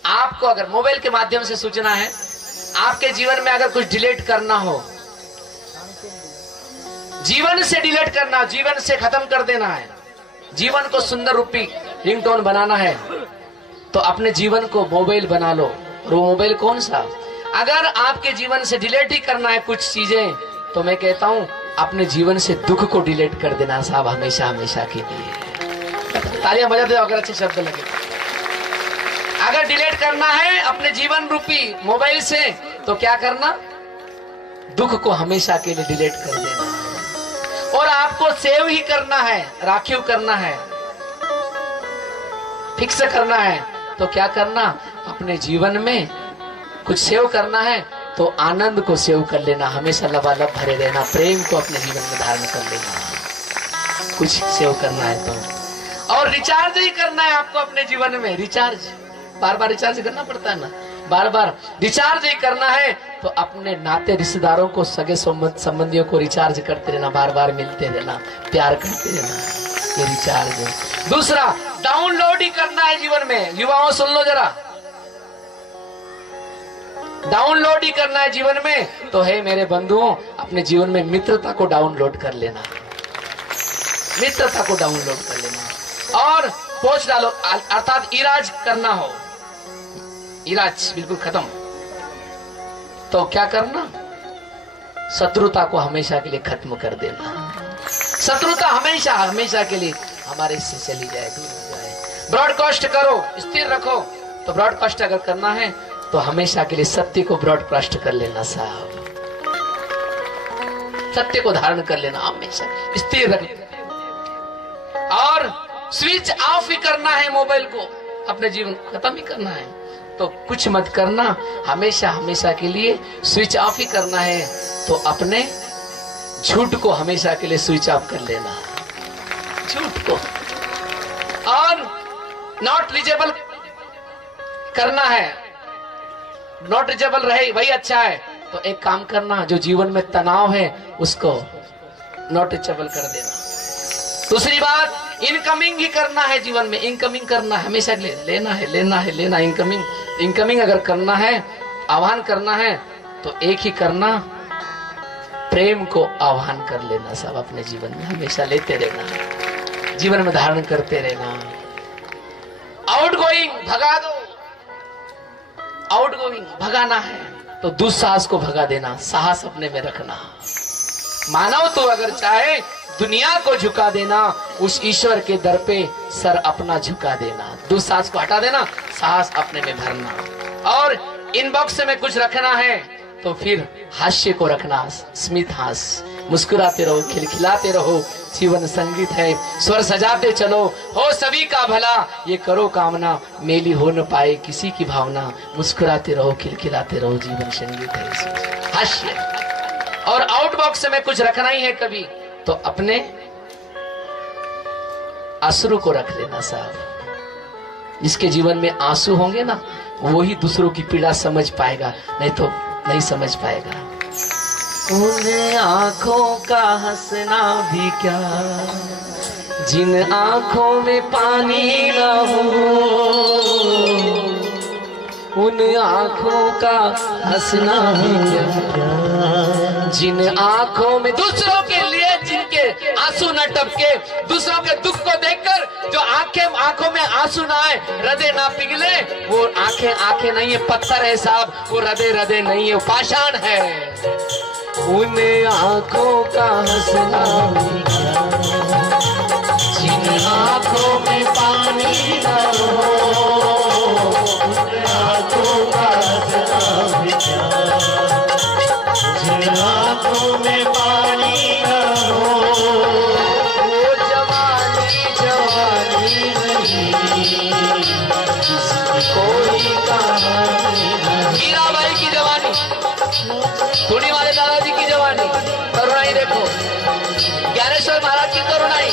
आपको अगर मोबाइल के माध्यम से सूचना है, आपके जीवन में अगर कुछ डिलीट करना हो, जीवन से डिलीट करना, जीवन से खत्म कर देना है, जीवन को सुंदर रूपी रिंगटोन बनाना है, तो अपने जीवन को मोबाइल बना लो। और वो मोबाइल कौन सा? अगर आपके जीवन से डिलीट ही करना है कुछ चीजें, तो मैं कहता हूं अपने जीवन से दुख को डिलीट कर देना साहब, हमेशा हमेशा के लिए। तालियां बजा दो अगर अच्छे शब्द लगे। अगर डिलीट करना है अपने जीवन रूपी मोबाइल से तो क्या करना, दुख को हमेशा के लिए डिलीट कर देना। और आपको सेव ही करना है, राखीव करना है, फिक्स करना है। तो क्या करना, अपने जीवन में कुछ सेव करना है तो आनंद को सेव कर लेना, हमेशा लबालब भरे रहना, प्रेम को अपने जीवन में धारण कर लेना। कुछ सेव करना है तो, और रिचार्ज ही करना है आपको अपने जीवन में। रिचार्ज बार बार रिचार्ज करना पड़ता है ना, बार बार रिचार्ज ही करना है तो अपने नाते रिश्तेदारों को, सगे संबंधियों को रिचार्ज करते रहना, बार बार मिलते रहना, प्यार करते रहना, ये रिचार्ज है। दूसरा, डाउनलोड ही करना है जीवन में। युवाओं सुन लो जरा, डाउनलोड ही करना है जीवन में। तो है मेरे बंधुओं, अपने जीवन में मित्रता को डाउनलोड कर लेना, मित्रता को डाउनलोड कर लेना। और पोछ डालो, अर्थात इराज करना हो, इराज बिल्कुल खत्म। तो क्या करना, शत्रुता को हमेशा के लिए खत्म कर देना। शत्रुता हमेशा हमेशा के लिए हमारे से चली जाए, दूर हो जाए। ब्रॉडकास्ट करो, स्थिर रखो। तो ब्रॉडकास्ट अगर करना है तो हमेशा के लिए सत्य को ब्रॉडकास्ट कर लेना साहब, सत्य को धारण कर लेना, हमेशा स्थिर रख। और स्विच ऑफ ही करना है मोबाइल को, अपने जीवन खत्म ही करना है। तो कुछ मत करना, हमेशा हमेशा के लिए स्विच ऑफ ही करना है। तो अपने झूठ को हमेशा के लिए स्विच ऑफ कर लेना, झूठ को। और नॉट रीचेबल करना है, नॉट रीचेबल रहे वही अच्छा है। तो एक काम करना, जो जीवन में तनाव है उसको नॉट रीचेबल कर देना। दूसरी बात, इनकमिंग ही करना है जीवन में, इनकमिंग करना है हमेशा के लिए, लेना है लेना है लेना, इनकमिंग इनकमिंग अगर करना है, आह्वान करना है तो एक ही करना, प्रेम को आह्वान कर लेना सब अपने जीवन में, हमेशा लेते रहना, जीवन में धारण करते रहना। आउट गोइंग भगा दो, आउट गोइंग भगाना है तो दुस्साहस को भगा देना, साहस अपने में रखना। मानव तो अगर चाहे दुनिया को झुका देना, उस ईश्वर के दर पे सर अपना झुका देना। दुस्साहस को हटा देना, साहस अपने में भरना। और इनबॉक्स में कुछ रखना है तो फिर हास्य को रखना, स्मित हास, मुस्कुराते रहो, खिलखिलाते रहो, जीवन संगीत है, स्वर सजाते चलो, हो सभी का भला, ये करो कामना, मेली हो न पाए किसी की भावना, मुस्कुराते रहो, खिलखिलाते रहो, जीवन संगीत है, हास्य। और आउटबॉक्स में कुछ रखना ही है कभी तो अपने अश्रु को रख लेना साहब। जिसके जीवन में आंसू होंगे ना, वो ही दूसरों की पीड़ा समझ पाएगा, नहीं तो नहीं समझ पाएगा। उन आंखों का हंसना भी क्या, जिन आंखों में पानी न हो, उन आंखों का हंसना भी क्या, जिन आंखों में दूसरों के लिए जिनके आंसू न टपके, दूसरों के दुख को देखकर जो आंखों में आंसू ना आए, हृदय ना पिघले, वो आंखें आंखें नहीं है, पत्थर है साहब, वो हृदय हृदय नहीं है, वो पाषाण है। उन आंखों का हंसना भी क्या, जिन आंखों में पानी न हो, उन आंखों का हंसना भी क्या, जिन आंखों में पानी न हो, वो जवानी जवानी नहीं, जिसकी कोई कहानी नहीं। मीराबाई की जवानी, धुनी वाले दादाजी की जवानी, करुणाई देखो, ज्ञानेश्वर महाराज की करुणाई,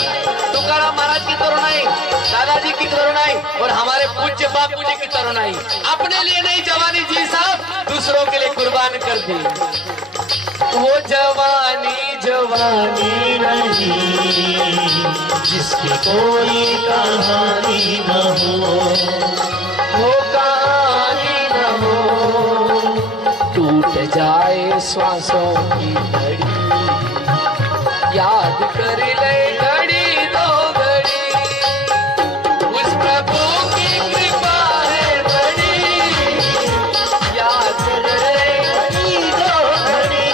तुकाराम महाराज की करुणाई, दादाजी की करुणाई, और हमारे पूज्य बापू जी की करुणाई। अपने लिए नहीं जवानी जी साहब, दूसरों के लिए कुर्बान कर दी। वो जवानी जवानी नहीं, जिसकी कोई कहानी न हो, वो कहानी न हो, टूट जाए श्वासों की घड़ी, याद कर ले घड़ी दो घड़ी, उस प्रभु की कृपा है बड़ी, याद कर ले घड़ी दो घड़ी,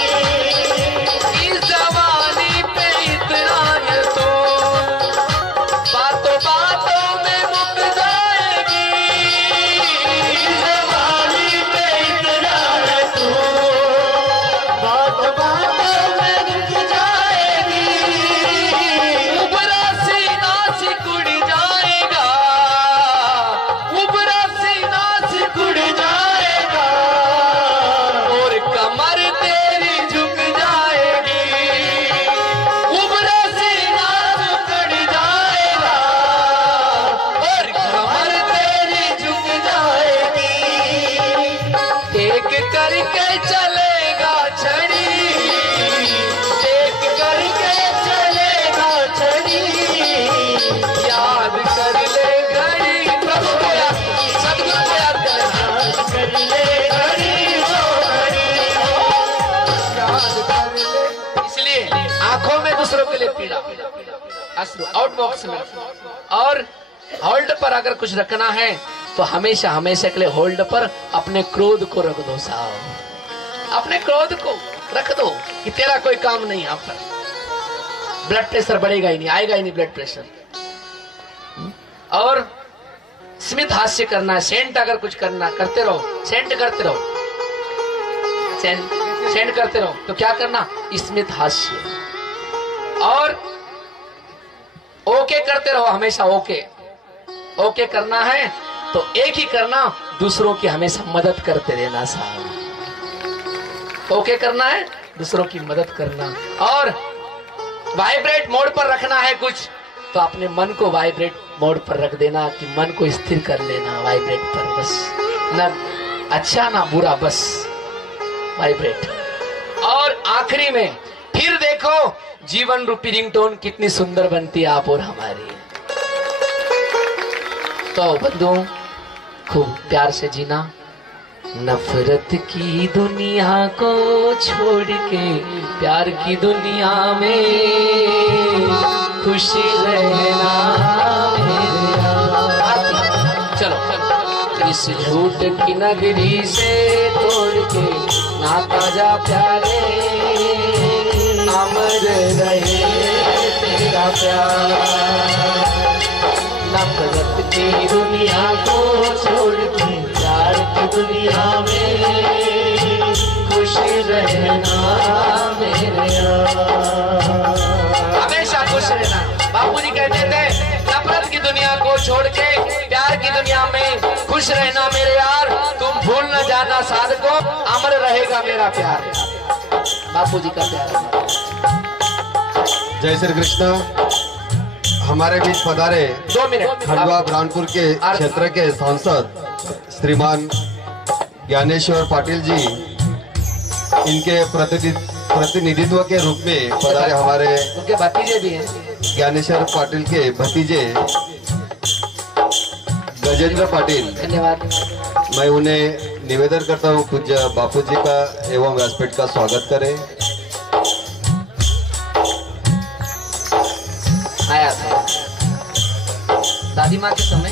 पीला, अश्रु आउट बॉक्स में। और होल्ड पर अगर कुछ रखना है तो हमेशा हमेशा के लिए होल्ड पर अपने क्रोध को रख दो साहब, अपने क्रोध को रख दो कि तेरा कोई काम नहीं यहाँ पर। ब्लड प्रेशर बढ़ेगा ही नहीं, आएगा ही नहीं ब्लड प्रेशर। और स्मित हास्य करना है, सेंट अगर कुछ करना करते रहो, सेंट करते रहो, सेंट करते रहो। तो क्या करना, स्मित हास्य। और ओके करते रहो हमेशा, ओके करना है तो एक ही करना, दूसरों की हमेशा मदद करते रहना साहब। ओके करना है, दूसरों की मदद करना। और वाइब्रेट मोड पर रखना है कुछ तो अपने मन को वाइब्रेट मोड पर रख देना, कि मन को स्थिर कर लेना वाइब्रेट पर, बस ना अच्छा ना बुरा, बस वाइब्रेट। और आखिरी में फिर देखो जीवन रूपी रिंगटोन कितनी सुंदर बनती है आप और हमारी। तो बंधुओं खूब प्यार से जीना, नफरत की दुनिया को छोड़ के प्यार की दुनिया में खुशी रहना मेरे यार। चलो इस झूठ की नगरी से तोड़ के नाता जा प्यारे, अमर रहे तेरा प्यार। नफरत की दुनिया को छोड़ के प्यार की दुनिया में खुशी रहना मेरे यार, हमेशा खुश रहना। बापूजी कहते थे नफरत की दुनिया को छोड़ के प्यार की दुनिया में खुश रहना मेरे यार, तुम भूल न जाना साध को, अमर रहेगा मेरा प्यार। बापूजी का प्यार। जय श्री कृष्ण। हमारे बीच पधारे 2 मिनट खंडवा बुरहानपुर के क्षेत्र के सांसद श्रीमान ज्ञानेश्वर पाटिल जी, इनके प्रतिनिधित्व के रूप में पधारे हमारे उनके भतीजे भी हैं, ज्ञानेश्वर पाटिल के भतीजे गजेंद्र पाटिल। धन्यवाद। मैं उन्हें निवेदन करता हूँ पूज्य बापू जी का एवं व्यासपीठ का स्वागत करें। आया था दादी माँ के समय,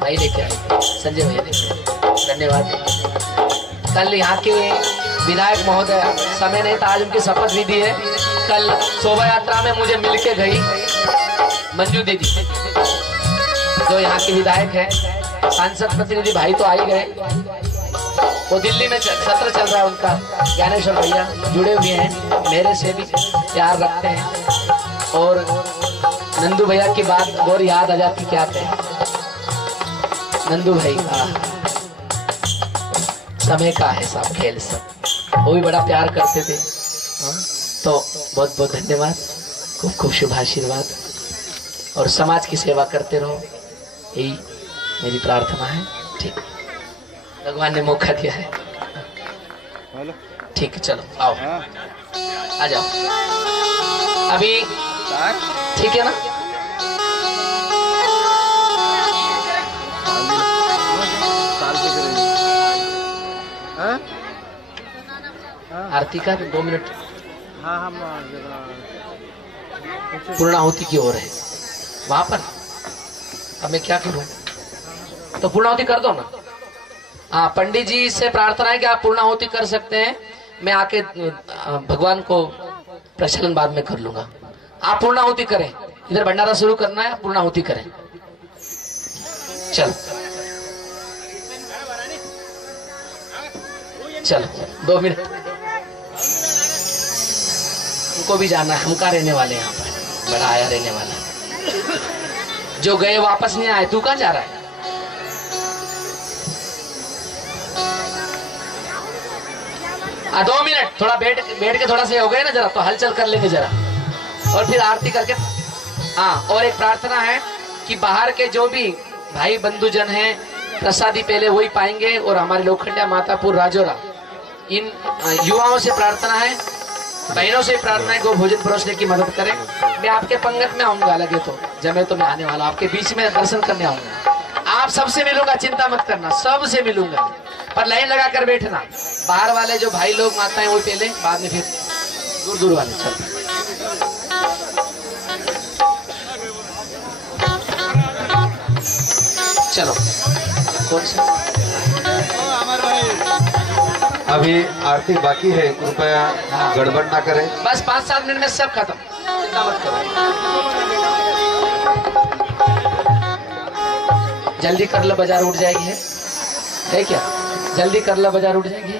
भाई लेके आए, संजय भैया लेके आए, धन्यवाद। कल यहाँ के विधायक महोदय, समय नहीं था आज उनकी शपथ विधि है, कल शोभा यात्रा में मुझे मिलके गई मंजू दीदी, जो यहाँ के विधायक है। सांसद प्रतिनिधि भाई तो आ ही गए, वो दिल्ली में सत्र चल रहा है उनका। ज्ञानेश्वर भैया जुड़े हुए हैं, मेरे से भी प्यार रखते हैं। और नंदू भैया की बात और याद आ जाती, क्या कहें नंदू भाई का समय का है सब खेल, सब वो भी बड़ा प्यार करते थे। तो बहुत बहुत धन्यवाद, खूब खूब शुभ आशीर्वाद, और समाज की सेवा करते रहो, यही मेरी प्रार्थना है। ठीक, भगवान ने मौका दिया है। ठीक है, चलो आओ, आ जाओ अभी, ठीक है ना। आरती का 2 मिनट पूर्णाहुति की ओर है वहां पर। अब मैं क्या करूं, तो पूर्णाहुति कर दो ना। हाँ, पंडित जी से प्रार्थना है कि आप पूर्णाहुति कर सकते हैं, मैं आके भगवान को प्रचलन बाद में कर लूंगा। आप पूर्णाहुति करें, इधर भंडारा शुरू करना है, पूर्णाहुति करें। चलो चलो 2 मिनट, उनको भी जाना है, हम कहाँ रहने वाले हैं यहाँ पर, बड़ा आया रहने वाला। जो गए वापस नहीं आए, तू कहाँ जा रहा है। आ 2 मिनट थोड़ा बैठ के थोड़ा से हो गए ना जरा, तो हलचल कर लेंगे जरा, और फिर आरती करके। हाँ, और एक प्रार्थना है कि बाहर के जो भी भाई बंधुजन हैं, प्रसादी पहले वही पाएंगे, और हमारे लोखंडिया मातापुर राजोरा इन युवाओं से प्रार्थना है, बहनों से प्रार्थना है, गो भोजन परोसने की मदद करें। मैं आपके पंगत में आऊंगा, लगे तो जमे तो मैं आने वाला, आपके बीच में दर्शन करने आऊंगा। आप सबसे मिलूंगा, चिंता मत करना, सबसे मिलूंगा, पर लाइन लगा कर बैठना। बाहर वाले जो भाई लोग माताएं वो पहले, बाद में फिर दूर दूर वाले चल। चलो कौन सा? अभी आरती बाकी है, कृपया गड़बड़ ना करें। बस 5-7 मिनट में सब खत्म, चिंता मत करो। जल्दी कर लो, बाजार उठ जाएगी है क्या? जल्दी कर लो, बाजार उठ जाएगी।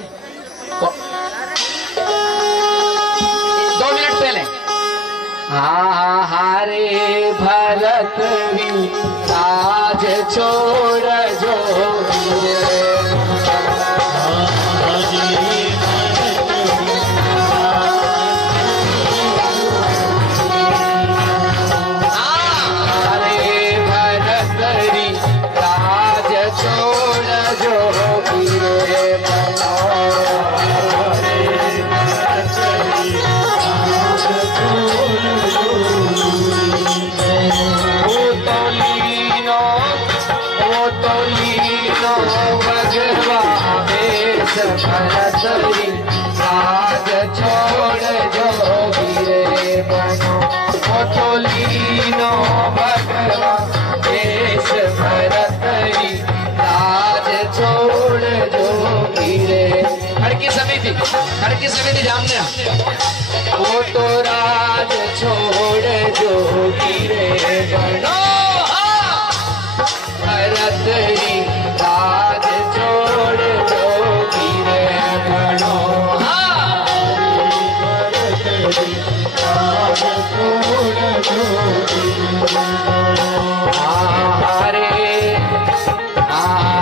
2 मिनट पहले हारे भरत राज छोड़ जो राज छोड़ जो गिरे बनो लीनो भगवा देश भरतरी राज छोड़ जो गिरे। खड़की समिति जामने वो तो राज छोड़ जो गिरे बनो भरतरी राज छोड़ जो गिरे बनो।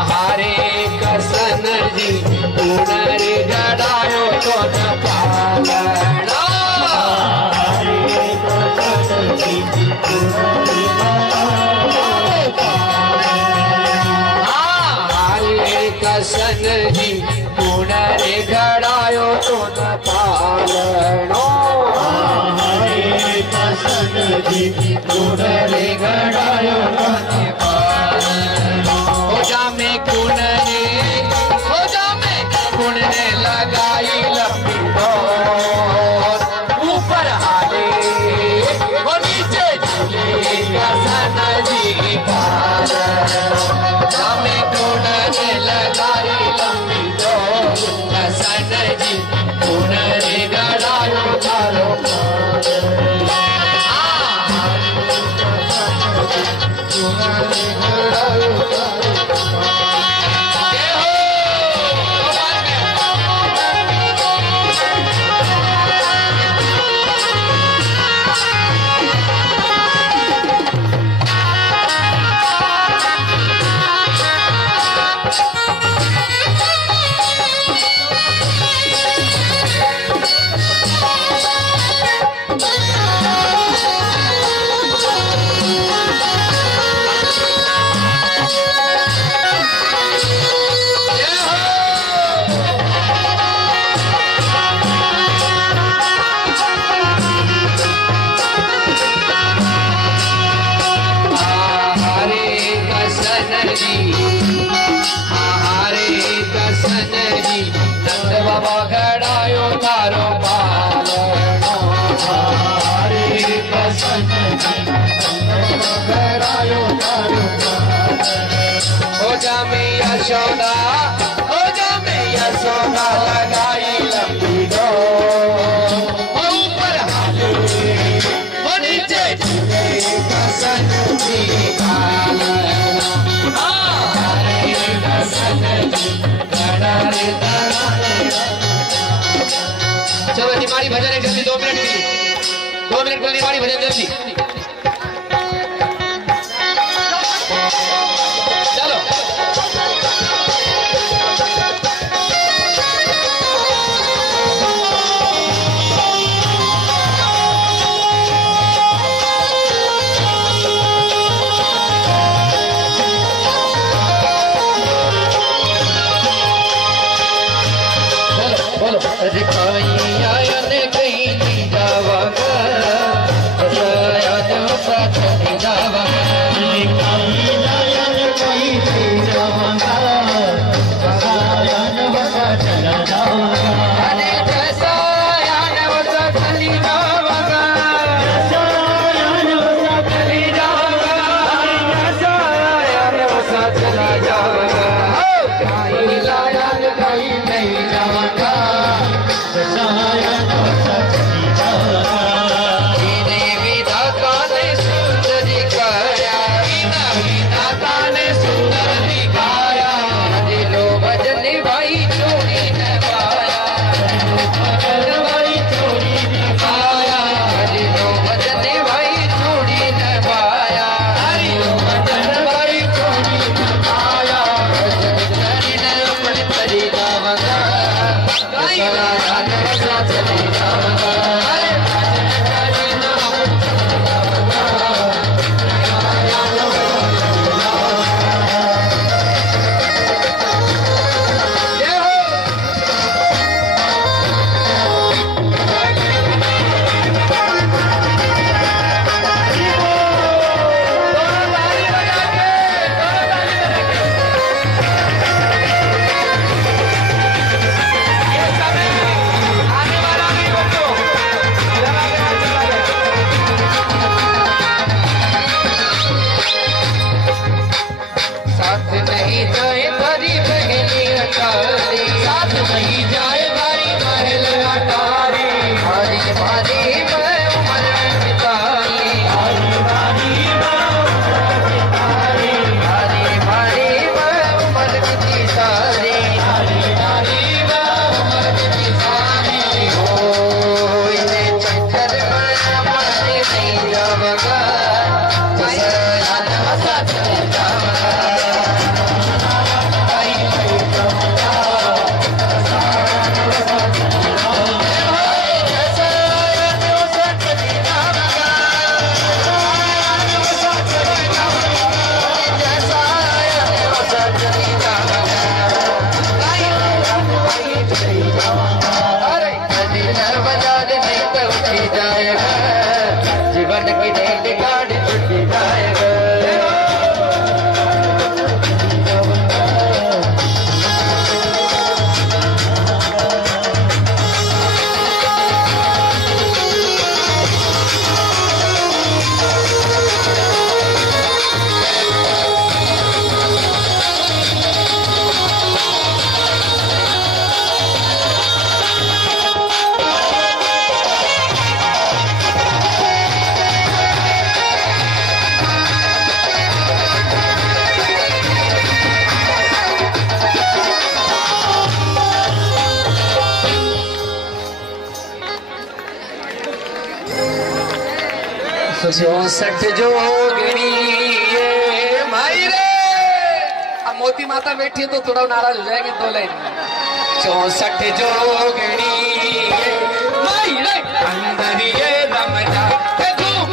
हारे कसन जी पुनर गड़ायो तो न पालना। हारे कसन जी पुनर गड़ायो तो न पालनो। गड़ायो हो जा में कुनने लगाई लंबी डोर ऊपर हाले वो नीचे झूले कसन जी पार। में कुनने लगाई लंबी डोर कसन जी कुनने गड़ायो चारो बाबा गड़ायो तारो पालनो। हरे कसन गड़ायो तारो हो जा में यशोदा लगाई लंबी डोर ऊपर हाले वो नीचे झूले कसन जी पालना। हरे कसन जी गड़ारे चलो निमाड़ी भजन है जल्दी 2 मिनट के लिए 2 मिनट के लिए निमाड़ी भजन जल्दी चलो। बोलो अधिकाई आयन कहीं जावागा 64 जोगणी ये माई रे। अब मोती माता बैठी है तो थोड़ा नाराज हो जाएंगे 2 लाइन। 64 जोगणी ये माई रे अंदर ये रम जा के धूप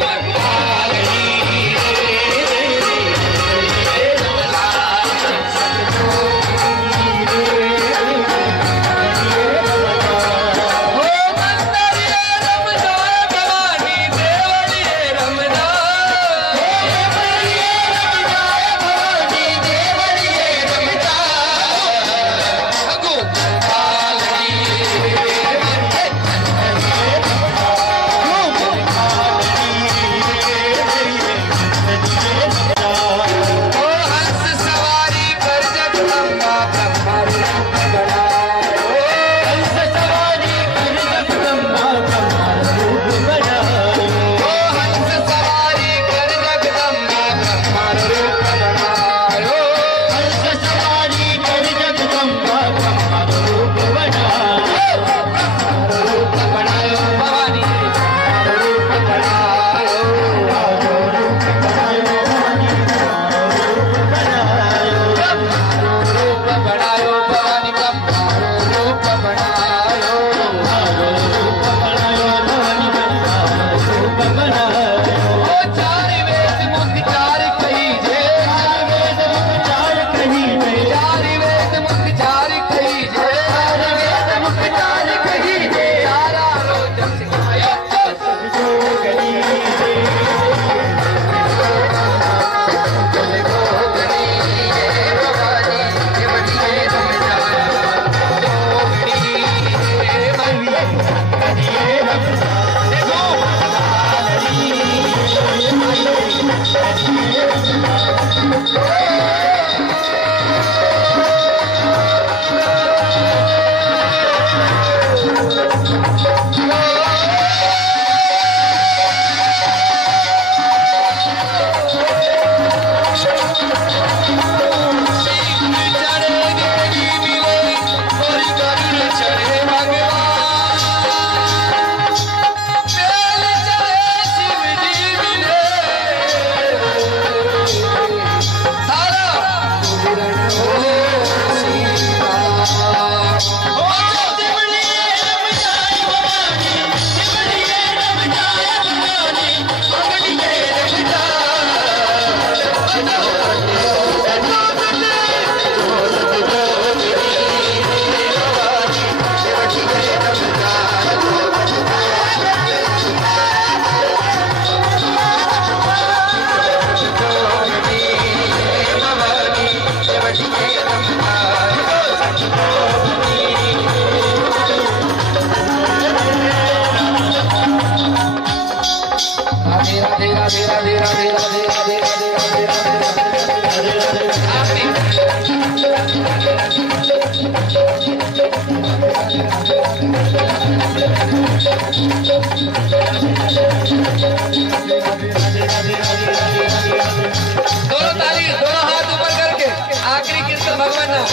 दोनों ताली, दोनों हाथ ऊपर करके आखिरी कीर्तन भगवान नाम।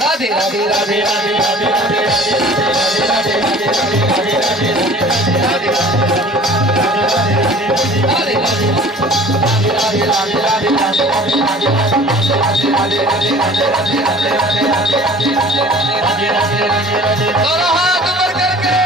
राधे राधे राधे राधे राधे राधे दोनों हाथ ऊपर करके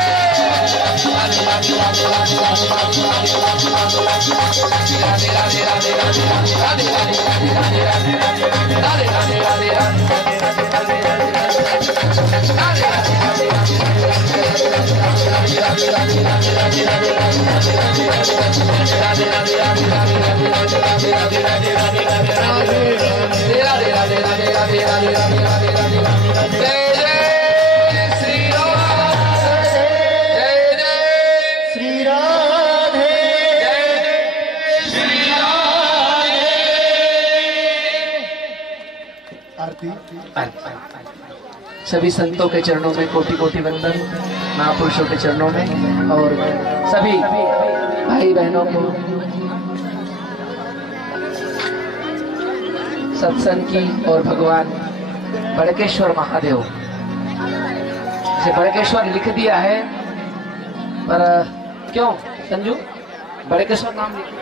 सभी संतों के चरणों में कोटि कोटि वंदन, महापुरुषों के चरणों में, और सभी भाई बहनों को सत्संग की और भगवान बड़केश्वर महादेव से बड़केश्वर लिख दिया है, पर क्यों संजू बड़केश्वर नाम लिखो।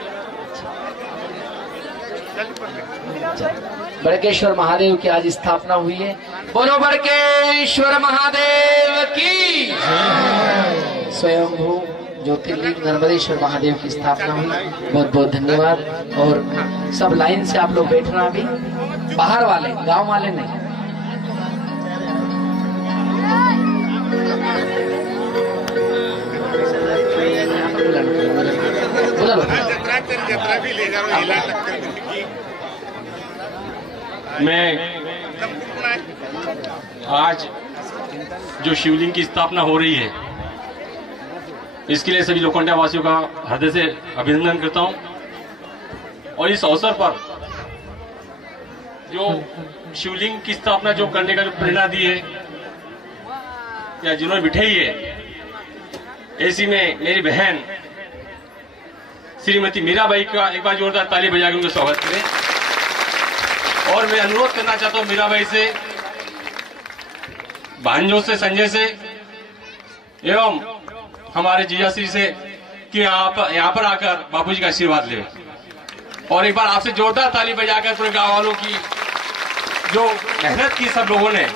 बड़केश्वर महादेव की आज स्थापना हुई है। बोलो बड़केश्वर महादेव की। स्वयंभू ज्योतिर्लिंग नर्मदेश्वर महादेव की स्थापना हुई। बहुत बहुत धन्यवाद। और सब लाइन से आप लोग बैठना, अभी बाहर वाले, गांव वाले नहीं। मैं आज जो शिवलिंग की स्थापना हो रही है, इसके लिए सभी लोखंडिया वासियों का हृदय से अभिनंदन करता हूं। और इस अवसर पर जो शिवलिंग की स्थापना जो करने का जो प्रेरणा दी है या जिन्होंने बिठाई है, ऐसी में मेरी बहन श्रीमती मीराबाई का एक बार जोरदार ताली बजा के उनका स्वागत करें। और मैं अनुरोध करना चाहता हूं मीराबाई से, भांजों से, संजय से एवं हमारे जीजाश्री से कि आप यहाँ पर आकर बापूजी का आशीर्वाद ले। और एक बार आपसे जोरदार ताली बजाकर पूरे गांव वालों की जो मेहनत की सब लोगों ने,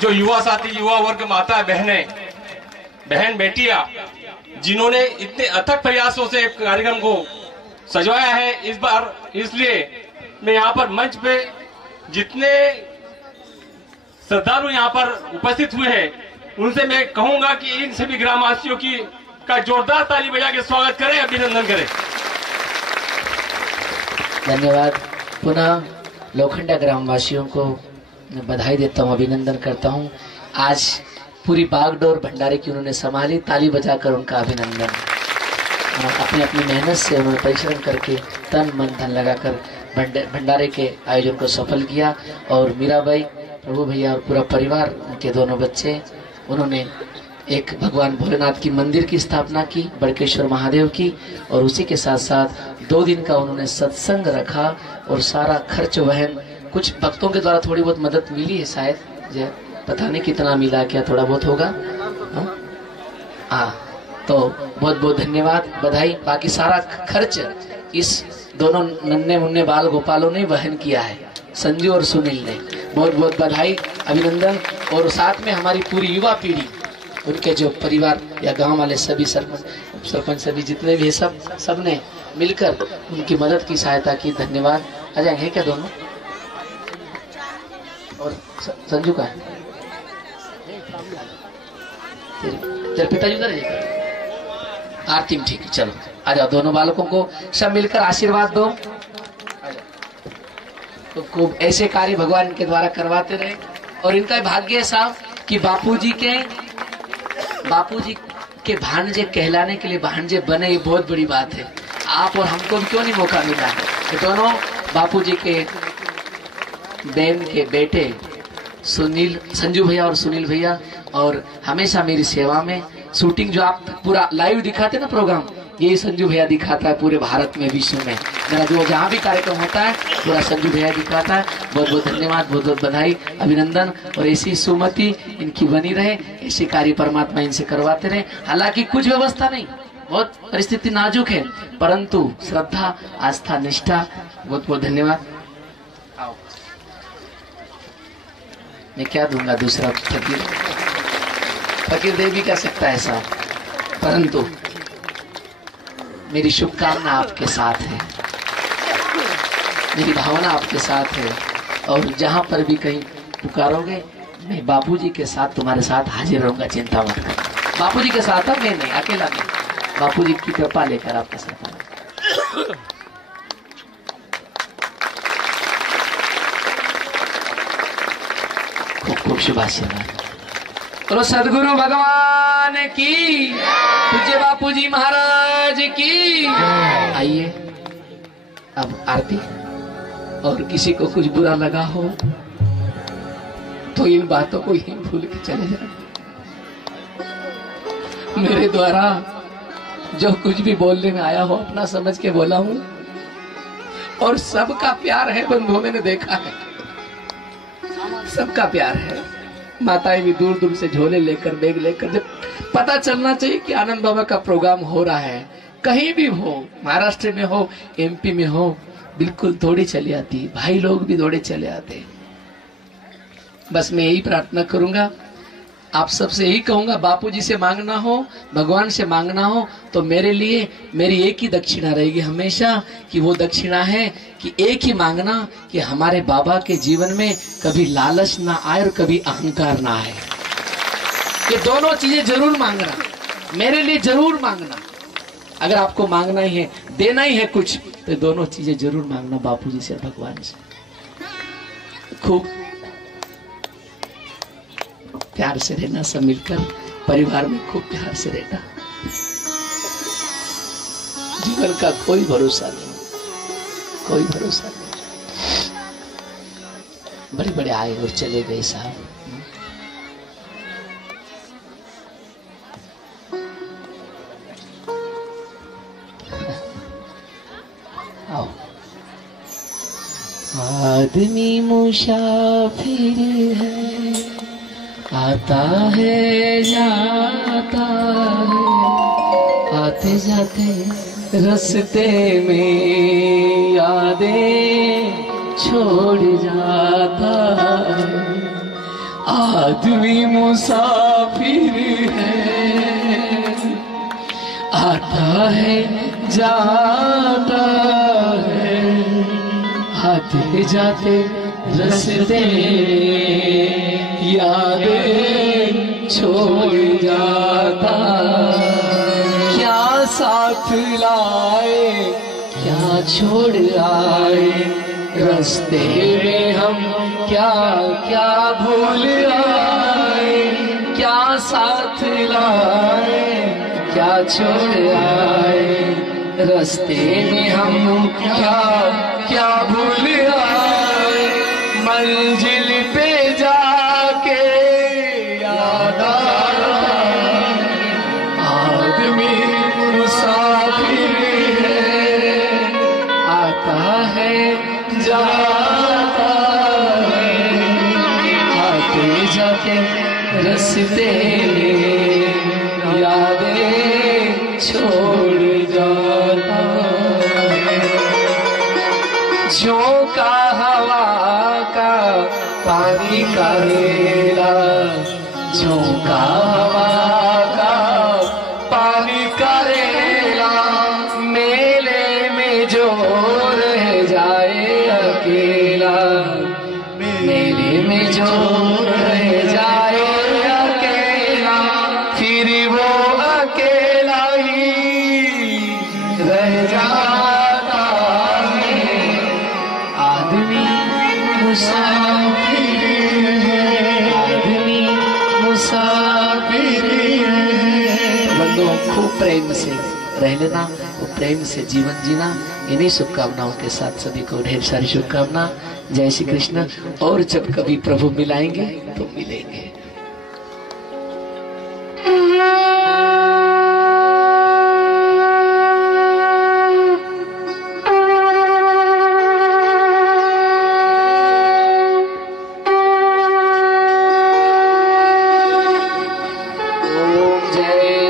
जो युवा साथी, युवा वर्ग, माता बहनें, बहन बेटियां, जिन्होंने इतने अथक प्रयासों से कार्यक्रम को सजवाया है इस बार। इसलिए मैं यहाँ पर मंच पे जितने श्रद्धालु यहाँ पर उपस्थित हुए हैं, उनसे मैं कहूंगा कि इन सभी ग्रामवासियों की का जोरदार ताली बजा के स्वागत करें, अभिनंदन करें। धन्यवाद। पुनः लोखंडा ग्रामवासियों को मैं बधाई देता हूँ, अभिनंदन करता हूँ। आज पूरी बागडोर भंडारे की उन्होंने संभाली, ताली बजाकर उनका अभिनंदन। अपनी अपनी मेहनत से उन्होंने परिश्रम करके तन मन धन लगाकर भंडारे के आयोजन को सफल किया। और मीराबाई, प्रभु भैया और पूरा परिवार, उनके दोनों बच्चे, उन्होंने एक भगवान भोलेनाथ की मंदिर की स्थापना की, बड़केश्वर महादेव की। और उसी के साथ साथ 2 दिन का उन्होंने सत्संग रखा और सारा खर्च वहन, कुछ भक्तों के द्वारा थोड़ी बहुत मदद मिली है शायद, पता नहीं कितना मिला, क्या थोड़ा बहुत होगा। हाँ, तो बहुत बहुत धन्यवाद, बधाई। बाकी सारा खर्च इस दोनों नन्हे मुन्ने बाल गोपालों ने वहन किया है, संजू और सुनील ने। बहुत बहुत बधाई, अभिनंदन। और साथ में हमारी पूरी युवा पीढ़ी, उनके जो परिवार या गांव वाले सभी सरपंच सभी जितने भी सब ने मिलकर उनकी मदद की, सहायता की। धन्यवाद। आ जाएंगे क्या दोनों? और संजू का है तेरे पिताजी उधर है, आरती में। ठीक है, चलो आ जाओ। दोनों बालकों को सब मिलकर आशीर्वाद दो। तो खूब ऐसे कार्य भगवान इनके द्वारा करवाते रहे। और इनका भाग्य है साहब कि बापूजी के भांजे कहलाने के लिए भांजे बने, ये बहुत बड़ी बात है। आप और हमको भी क्यों नहीं मौका मिला है। तो दोनों बापूजी के बहन के बेटे संजू भैया और सुनील भैया, और हमेशा मेरी सेवा में शूटिंग जो आप पूरा लाइव दिखाते ना प्रोग्राम, यही संजू भैया दिखाता है पूरे भारत में, विश्व में। मेरा जो जहाँ भी कार्यक्रम होता है पूरा संजू भैया दिखाता है। बहुत बहुत धन्यवाद, बहुत बहुत बधाई, अभिनंदन। और ऐसी सुमति इनकी बनी रहे, ऐसे कार्य परमात्मा इनसे करवाते रहे। हालांकि कुछ व्यवस्था नहीं, बहुत परिस्थिति नाजुक है, परंतु श्रद्धा, आस्था, निष्ठा। बहुत बहुत धन्यवाद। मैं क्या दूंगा दूसरा, फकीर दे भी कर सकता है साहब, परंतु मेरी शुभकामना आपके साथ है, मेरी भावना आपके साथ है। और जहां पर भी कहीं पुकारोगे, मैं बापूजी के साथ तुम्हारे साथ हाजिर रहूंगा, चिंता मत कर। बापूजी के साथ है, मैं नहीं, अकेला नहीं, बापूजी की कृपा लेकर आपके साथ। खूब खूब शुभाशीर्वाद। बोलो सदगुरु भगवान की, पूज्य बापूजी महाराज की। आइए अब आरती। और किसी को कुछ बुरा लगा हो तो इन बातों को ही भूल के चले जाए। मेरे द्वारा जो कुछ भी बोलने में आया हो, अपना समझ के बोला हूं। और सबका प्यार है बंधुओं, मैंने देखा है, सबका प्यार है। माताएं भी दूर दूर से झोले लेकर, बैग लेकर, जब पता चलना चाहिए कि आनंद बाबा का प्रोग्राम हो रहा है, कहीं भी हो, महाराष्ट्र में हो, एमपी में हो, बिल्कुल दौड़े चले आती, भाई लोग भी दौड़े चले आते। बस मैं यही प्रार्थना करूंगा, आप सबसे यही कहूंगा, बापूजी से मांगना हो, भगवान से मांगना हो तो मेरे लिए मेरी एक ही दक्षिणा रहेगी हमेशा, कि वो दक्षिणा है कि एक ही मांगना कि हमारे बाबा के जीवन में कभी लालच ना आए और कभी अहंकार ना आए। ये दोनों चीजें जरूर मांगना, मेरे लिए जरूर मांगना। अगर आपको मांगना ही है, देना ही है कुछ, तो दोनों चीजें जरूर मांगना बापूजी से, भगवान से। खूब प्यार से रहना, सब मिलकर परिवार में खूब प्यार से रहना। जीवन का कोई भरोसा नहीं, कोई भरोसा नहीं। बड़े बड़े आए और चले गए साहब। आओ। आदमी मुसाफिर है, आता है जाता है, आते जाते रास्ते में यादें छोड़ जाता है। आदमी मुसाफिर है, आता है जाता है, आते जाते रास्ते यादें छोड़ जाता। क्या साथ लाए, क्या छोड़ आए, रास्ते में हम क्या क्या भूल आए। क्या साथ लाए, क्या छोड़ आए, रास्ते में हम क्या क्या भूल आए। मंजिल पे जाके याद आया, आदमी मुसाफिर है, आता है जाता है, आते जाते रास्ते में यादें छोड़ जाता। झोंका हवा का पानी का रेला, झोंका हवा का पानी का रेला, मेले में जो रह जाए अकेला, मेले में जो रह जाए अकेला, फिर वो अकेला ही रह जाता है। आदमी मुसाफिर है, आदमी मुसाफिर है। बंधुओं, खूब प्रेम से रह लेना, खूब प्रेम से जीवन जीना। इन्हीं शुभकामनाओं के साथ सभी को ढेर सारी शुभकामना। जय श्री कृष्ण। और जब कभी प्रभु मिलाएंगे तो मिलेंगे।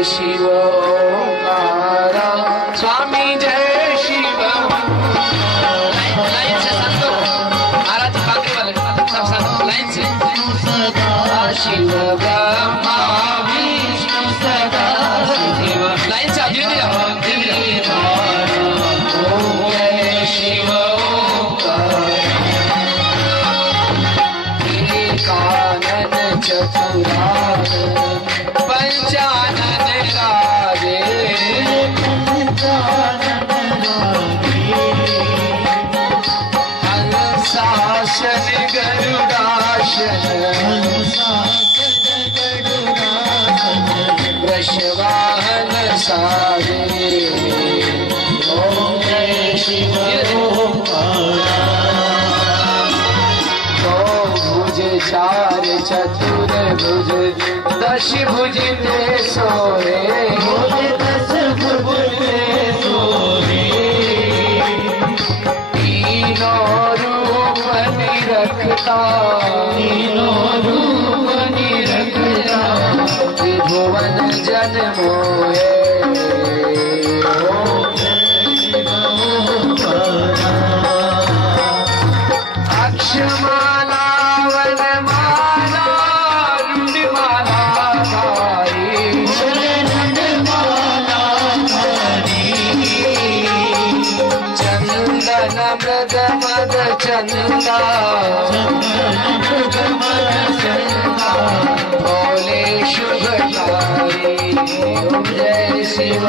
शिव स्वामी जय शिव। लाइन से संतो, महाराज बाकी वाले सब संतो लाइन से। शिव ब्रह्मा विष्णु सदा शिव। लाइन से धीरे धीरे ओम जय शिव एकानन चतुरानन पंचानन राजे। हंसासन गरुडासन वृषवाहन साजे। ओम जय शिव। दो भुज चार चतुर भुज दश भुज ते सोए। दश भुज ते सोए। तीनों रूप निरखता, तीनों रूप निरखता, त्रिभुवन जन मोए। चंदन मृग मद चंदा भोले शुभकारी जय शिव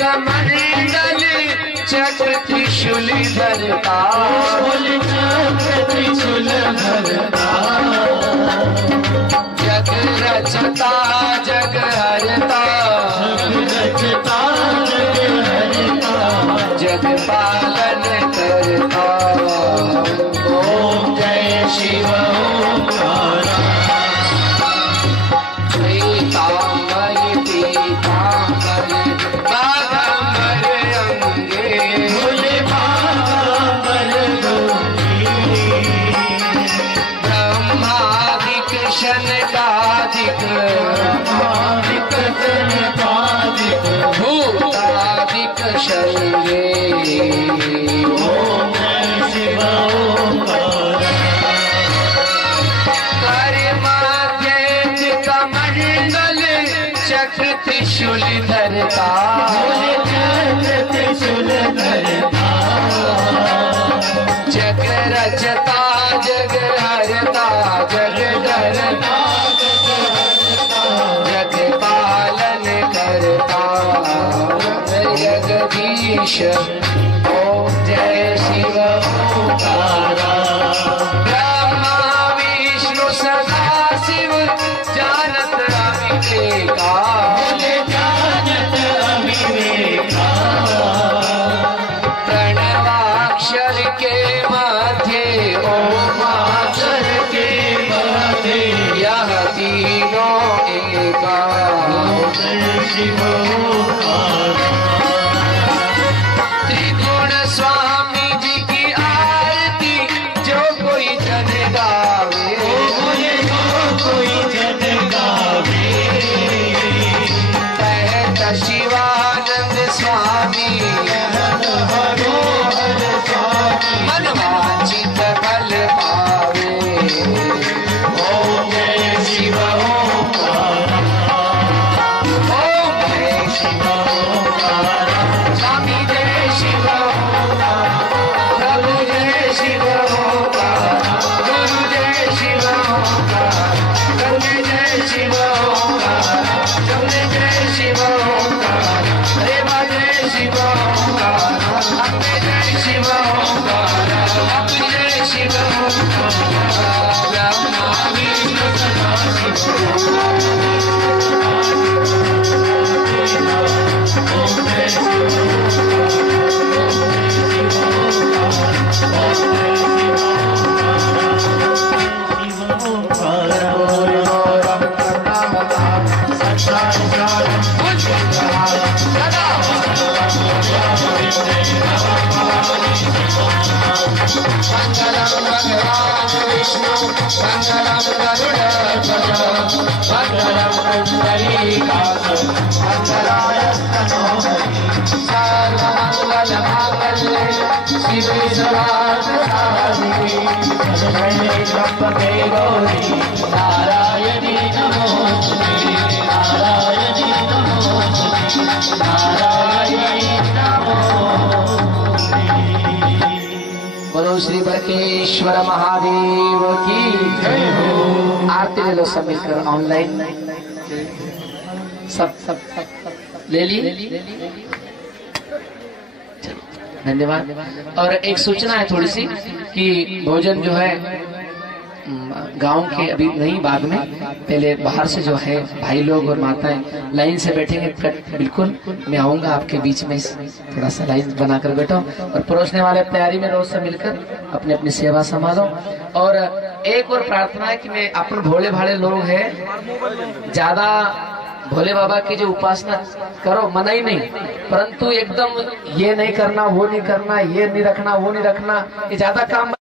कमंडल चक्र त्रिशूल धरता जग रचता जग हरता जग पालन करता ओम जय शिव श्वेतांबर पीतांबर बाघंबर अंगे ब्रह्मादिक शनकादिक भूतादिक शंगे चक्र त्रिशूल धरता जग रचता जग हरता जग धरता जग पालन करता जगदीश ओम जय शिव ओंकारा ब्रह्मा विष्णु सदा शिव जानत अविवेका प्रणवाक्षर के मध्य ओमाक्षर के मध्य यह तीनों एका त्रिगुण स्वामी जी की आरती जो कोई जन गावे शिवानंद स्वामी मनवांचित फल पावे ओम जय शिव ओंकारा ओम जय शिव ओंकारा स्वामी जय शिव ओंकारा प्रभु जय शिव ओंकारा गुरु जय शिव ओंकारा गंगे जय शिव ओंकारा जमुने जय शिव ओंकारा रेवा जय शिव ओंकारा अम्बे जय शिव ओंकारा अम्बे जय शिव ओंकारा ब्रह्मा विष्णु सदा शिव मंगलम भगवान विष्णु मंगलम गरुड़ध्वज मंगलम पुंडरीकाक्ष मंगलाय सर्वमंगल मांगल्ये शिवे सर्वार्थसाधिके शरण्ये त्र्यंबके गौरी नारायणी नमोस्तुते नारायणी नमोस्तुते नारायणी नमोस्तुते। बोलो श्री बरकेश्वर महादेव की जय हो। आरती ले लो सब मिलकर ऑनलाइन सब सब ले ली। धन्यवाद। और एक सूचना है थोड़ी सी कि भोजन जो है गांव के अभी नहीं बाद में पहले बाहर से जो है भाई लोग और माताएं लाइन से बैठेंगे। बिल्कुल मैं आऊंगा आपके बीच में, थोड़ा सा लाइन बनाकर बैठो और परोसने वाले तैयारी में रोज से मिलकर अपनी अपनी सेवा संभालो। और एक और प्रार्थना है कि मैं अपन भोले भाले लोग हैं, ज्यादा भोले बाबा की जो उपासना करो, मना ही नहीं, परंतु एकदम ये नहीं करना वो नहीं करना, ये नहीं रखना वो नहीं रखना, ये ज्यादा काम